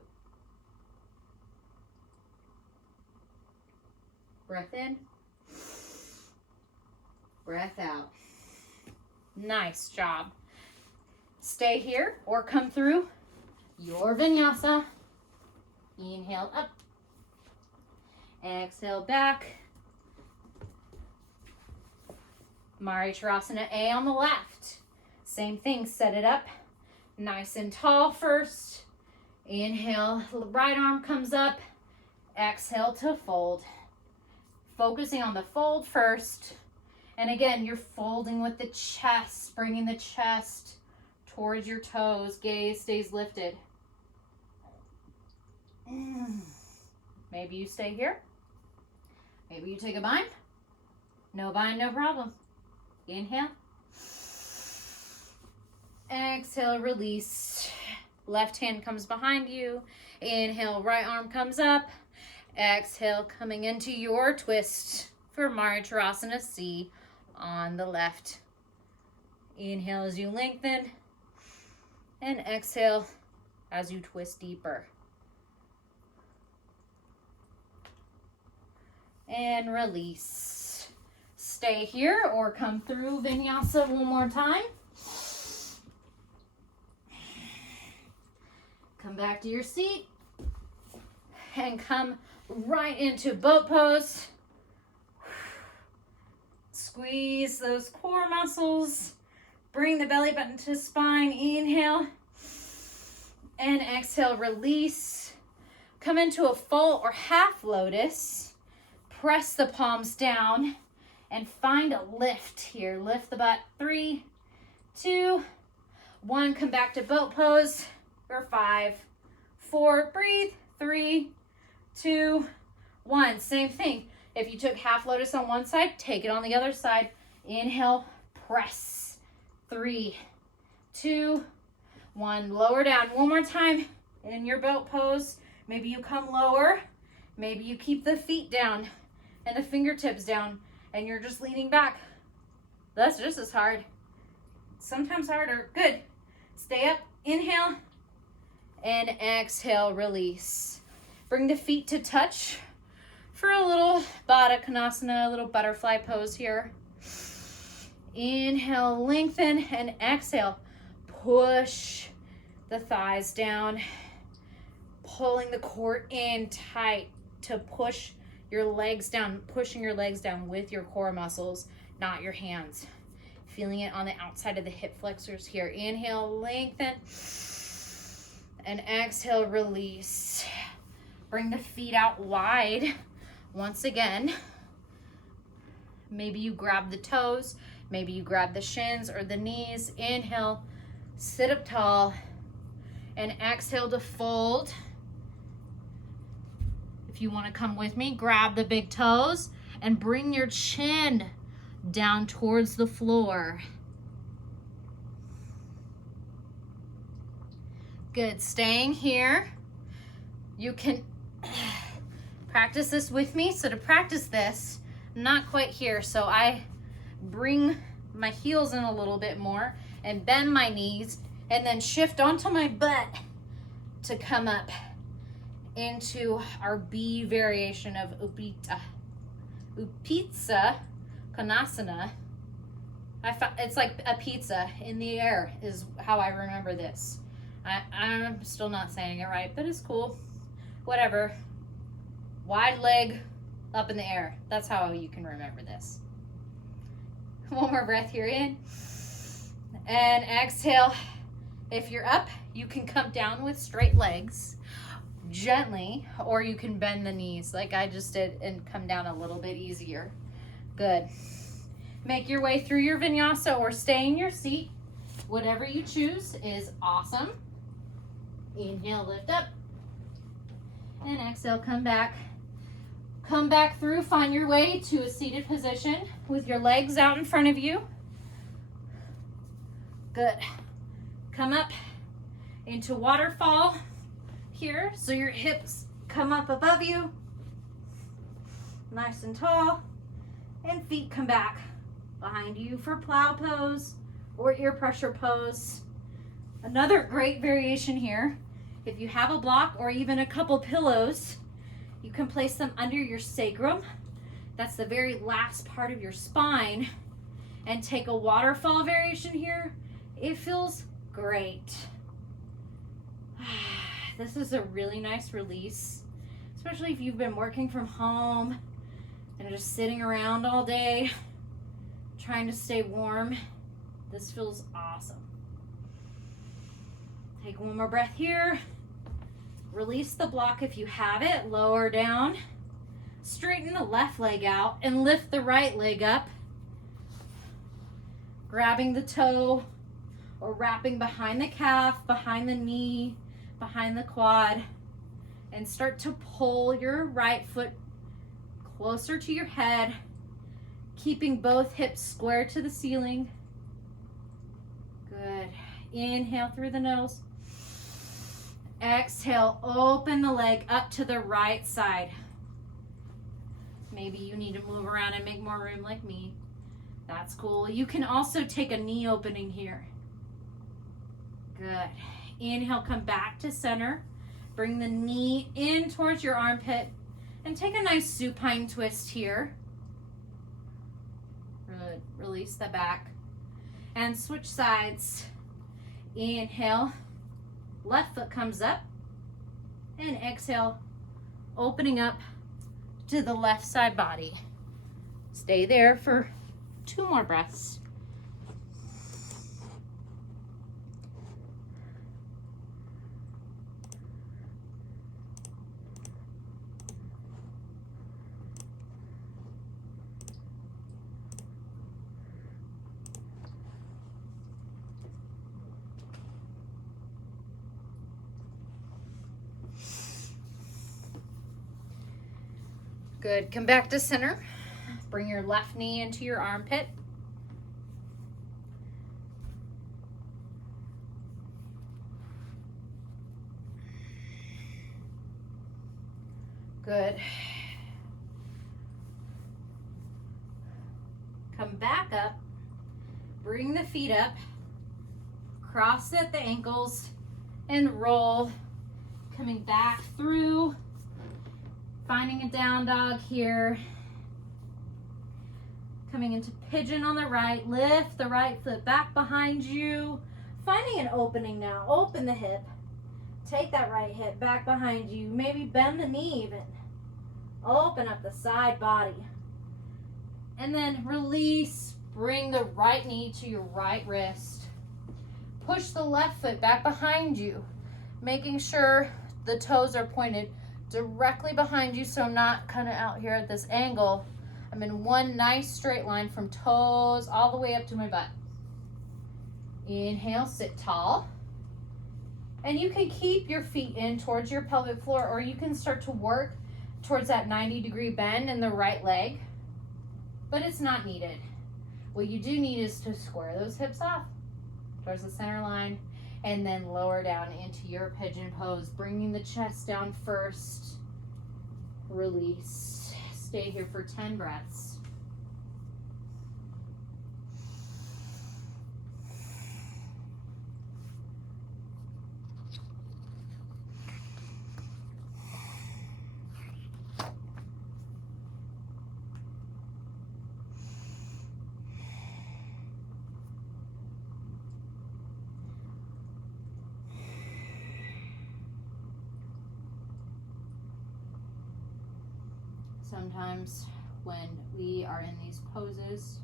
Breath in, breath out. Nice job. Stay here or come through your vinyasa. Inhale up, exhale back. Maricharasana A on the left. Same thing, set it up nice and tall first. Inhale, right arm comes up. Exhale to fold. Focusing on the fold first. And again, you're folding with the chest, bringing the chest towards your toes. Gaze stays lifted. Maybe you stay here. Maybe you take a bind. No bind, no problem. Inhale. Exhale, release. Left hand comes behind you. Inhale, right arm comes up. Exhale, coming into your twist for Maricharasana C on the left. Inhale as you lengthen, and exhale as you twist deeper. And release. Stay here or come through vinyasa one more time. Come back to your seat and come right into boat pose. Squeeze those core muscles. Bring the belly button to spine. Inhale and exhale, release. Come into a full or half lotus. Press the palms down and find a lift here. Lift the butt. 3, 2, 1. Come back to boat pose for 5, 4. Breathe. 3, 2, 1. Same thing. If you took half lotus on one side, take it on the other side. Inhale, press. 3, 2, 1. Lower down. One more time in your boat pose. Maybe you come lower. Maybe you keep the feet down and the fingertips down and you're just leaning back. That's just as hard. Sometimes harder. Good. Stay up. Inhale and exhale, release. Bring the feet to touch for a little Baddha Konasana, a little butterfly pose here. Inhale, lengthen, and exhale. Push the thighs down, pulling the core in tight to push your legs down, pushing your legs down with your core muscles, not your hands. Feeling it on the outside of the hip flexors here. Inhale, lengthen, and exhale, release. Bring the feet out wide. Once again, maybe you grab the toes, maybe you grab the shins or the knees. Inhale, sit up tall, and exhale to fold. If you want to come with me, grab the big toes and bring your chin down towards the floor. Good, staying here. You can practice this with me. So to practice this, I'm not quite here, so I bring my heels in a little bit more and bend my knees and then shift onto my butt to come up into our B variation of Upitsa Konasana. It's like a pizza in the air is how I remember this. I'm still not saying it right, but it's cool. Whatever. Wide leg up in the air. That's how you can remember this. One more breath here in. And exhale. If you're up, you can come down with straight legs gently, or you can bend the knees like I just did and come down a little bit easier. Good. Make your way through your vinyasa or stay in your seat. Whatever you choose is awesome. Inhale, lift up. And exhale, come back. Come back through, find your way to a seated position with your legs out in front of you. Good. Come up into waterfall here, so your hips come up above you. Nice and tall. And feet come back behind you for plow pose or ear pressure pose. Another great variation here, if you have a block or even a couple pillows, you can place them under your sacrum. That's the very last part of your spine. And take a waterfall variation here. It feels great. This is a really nice release, especially if you've been working from home and just sitting around all day trying to stay warm. This feels awesome. Take one more breath here. Release the block if you have it. Lower down. Straighten the left leg out and lift the right leg up. Grabbing the toe or wrapping behind the calf, behind the knee, behind the quad, and start to pull your right foot closer to your head, keeping both hips square to the ceiling. Good. Inhale through the nose. Exhale, open the leg up to the right side. Maybe you need to move around and make more room like me. That's cool. You can also take a knee opening here. Good. Inhale, come back to center. Bring the knee in towards your armpit and take a nice supine twist here. Good. Release the back and switch sides. Inhale, left foot comes up, and exhale, opening up to the left side body. Stay there for 2 more breaths. Good. Come back to center. Bring your left knee into your armpit. Good. Come back up. Bring the feet up. Cross at the ankles and roll. Coming back through. Finding a down dog here. Coming into pigeon on the right. Lift the right foot back behind you. Finding an opening now. Open the hip. Take that right hip back behind you. Maybe bend the knee even. Open up the side body. And then release. Bring the right knee to your right wrist. Push the left foot back behind you. Making sure the toes are pointed directly behind you, so I'm not kind of out here at this angle. I'm in one nice straight line from toes all the way up to my butt. Inhale, sit tall. And you can keep your feet in towards your pelvic floor, or you can start to work towards that 90-degree bend in the right leg, but it's not needed. What you do need is to square those hips off towards the center line, and then lower down into your pigeon pose, bringing the chest down first. Release. Stay here for 10 breaths. Sometimes when we are in these poses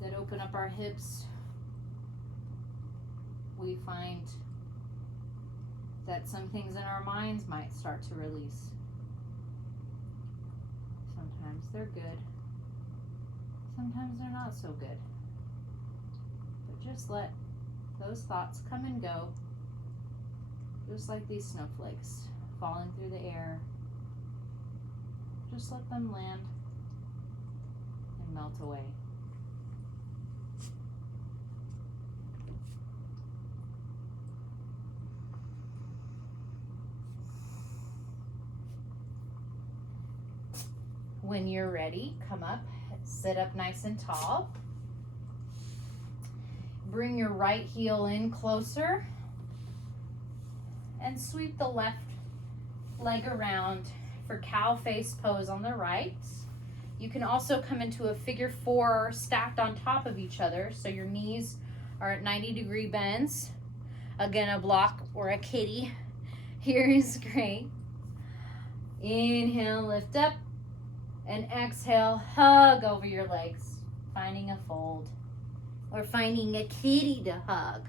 that open up our hips, we find that some things in our minds might start to release. Sometimes they're good, Sometimes they're not so good. But just let those thoughts come and go, just like these snowflakes falling through the air. Just let them land and melt away. When you're ready, come up, sit up nice and tall. Bring your right heel in closer and sweep the left leg around for cow face pose on the right. You can also come into a figure four stacked on top of each other, so your knees are at 90-degree bends. Again, a block or a kitty here is great. Inhale, lift up, and exhale, hug over your legs, finding a fold or finding a kitty to hug.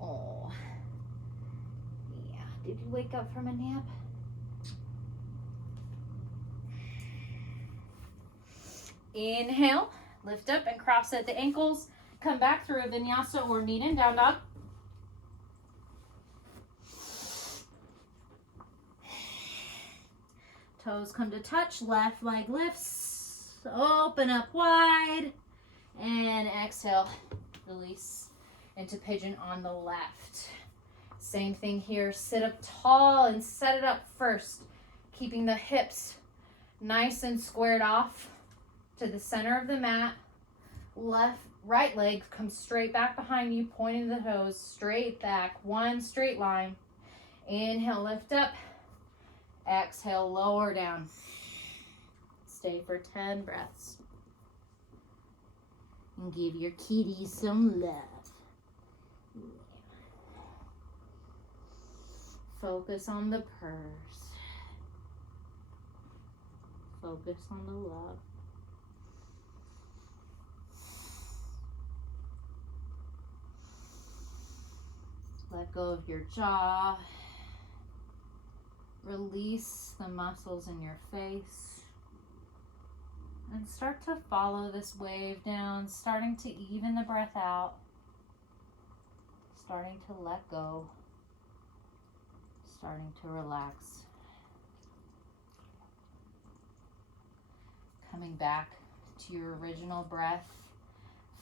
Oh, yeah. Did you wake up from a nap? Inhale, lift up and cross at the ankles. Come back through a vinyasa or knee in down dog. Toes come to touch, left leg lifts, open up wide, and exhale, release into pigeon on the left. Same thing here, sit up tall and set it up first, keeping the hips nice and squared off to the center of the mat. Right leg comes straight back behind you, pointing the toes straight back, one straight line. Inhale, lift up. Exhale, lower down. Stay for 10 breaths. And give your kitty some love. Yeah. Focus on the purrs. Focus on the love. Let go of your jaw. Release the muscles in your face. And start to follow this wave down, starting to even the breath out. Starting to let go. Starting to relax. Coming back to your original breath.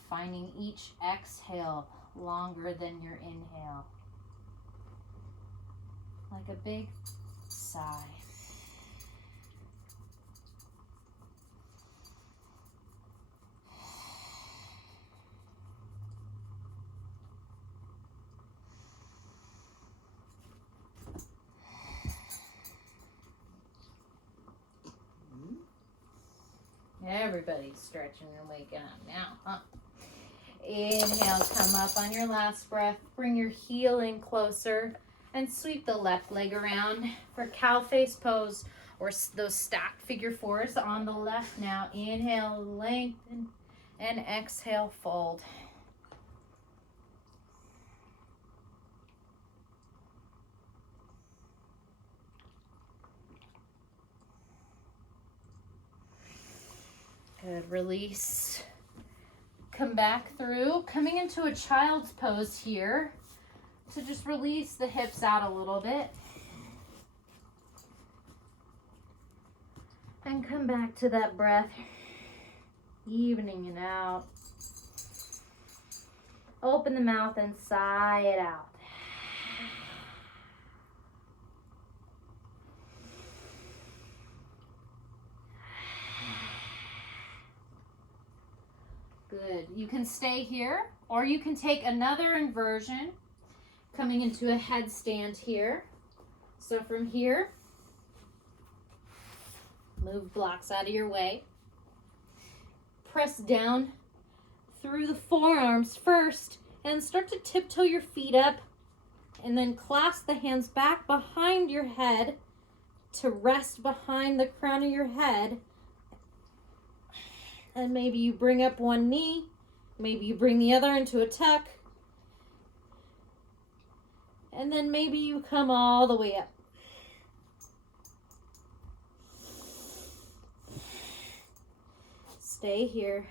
Finding each exhale longer than your inhale. Like a big sigh. Everybody's stretching and waking up now, huh? Inhale, come up on your last breath. Bring your heel in closer and sweep the left leg around for cow face pose or those stacked figure fours on the left now. Inhale, lengthen, and exhale, fold. Good, release. Come back through, coming into a child's pose here to just release the hips out a little bit. And come back to that breath, evening it out. Open the mouth and sigh it out. Good. You can stay here, or you can take another inversion, coming into a headstand here. So from here, move blocks out of your way. Press down through the forearms first, and start to tiptoe your feet up, and then clasp the hands back behind your head to rest behind the crown of your head. And maybe you bring up one knee, maybe you bring the other into a tuck, and then maybe you come all the way up. Stay here.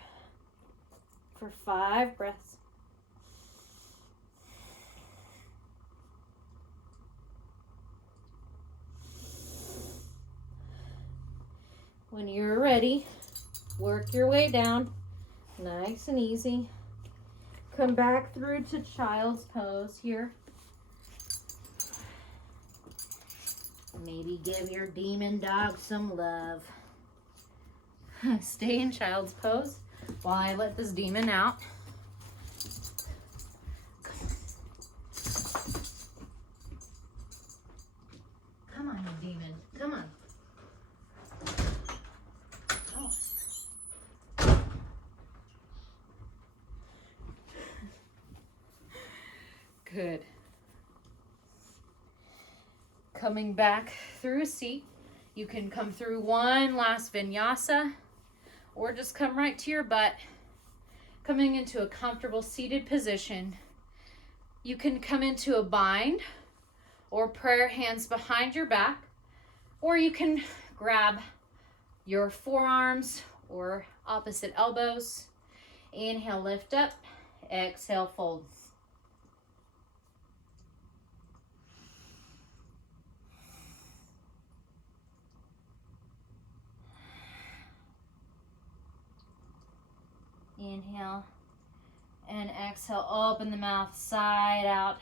for 5 breaths. When you're ready, work your way down, nice and easy. Come back through to child's pose here. Maybe give your demon dog some love. Stay in child's pose while I let this demon out. Come on, you demon. Come on. Good. Coming back through a seat. You can come through one last vinyasa or just come right to your butt. Coming into a comfortable seated position. You can come into a bind or prayer hands behind your back, or you can grab your forearms or opposite elbows. Inhale, lift up. Exhale, fold. Inhale and exhale, open the mouth, side out.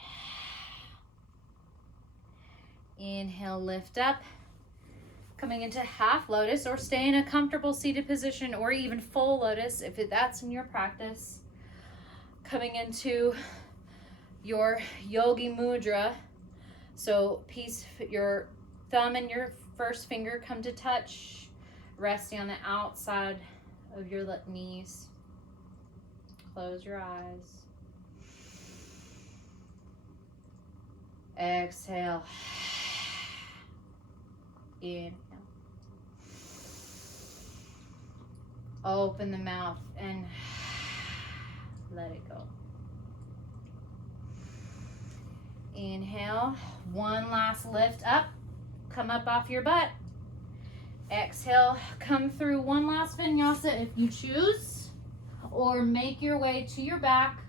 Inhale, lift up. Coming into half lotus, or stay in a comfortable seated position, or even full lotus if that's in your practice. Coming into your yogi mudra. So your thumb and your first finger come to touch, resting on the outside of your knees. Close your eyes. Exhale. Inhale. Open the mouth and let it go. Inhale. One last lift up. Come up off your butt. Exhale. Come through one last vinyasa if you choose. Or make your way to your back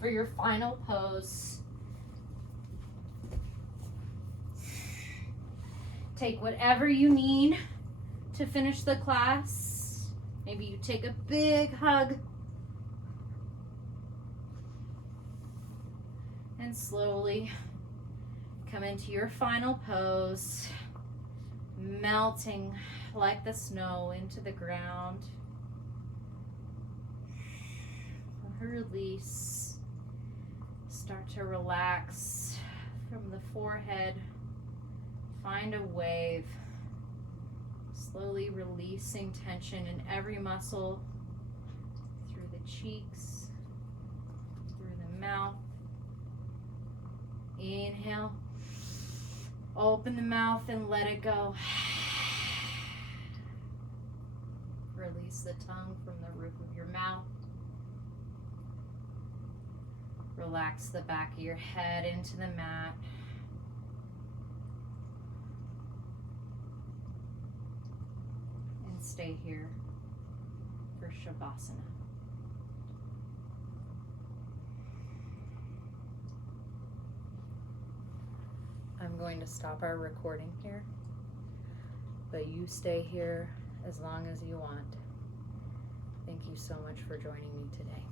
for your final pose. Take whatever you need to finish the class. Maybe you take a big hug. And slowly come into your final pose, melting like the snow into the ground. Release. Start to relax from the forehead. Find a wave. Slowly releasing tension in every muscle, through the cheeks, through the mouth. Inhale. Open the mouth and let it go. Release the tongue from the roof of your mouth. Relax the back of your head into the mat. And stay here for Shavasana. I'm going to stop our recording here, but you stay here as long as you want. Thank you so much for joining me today.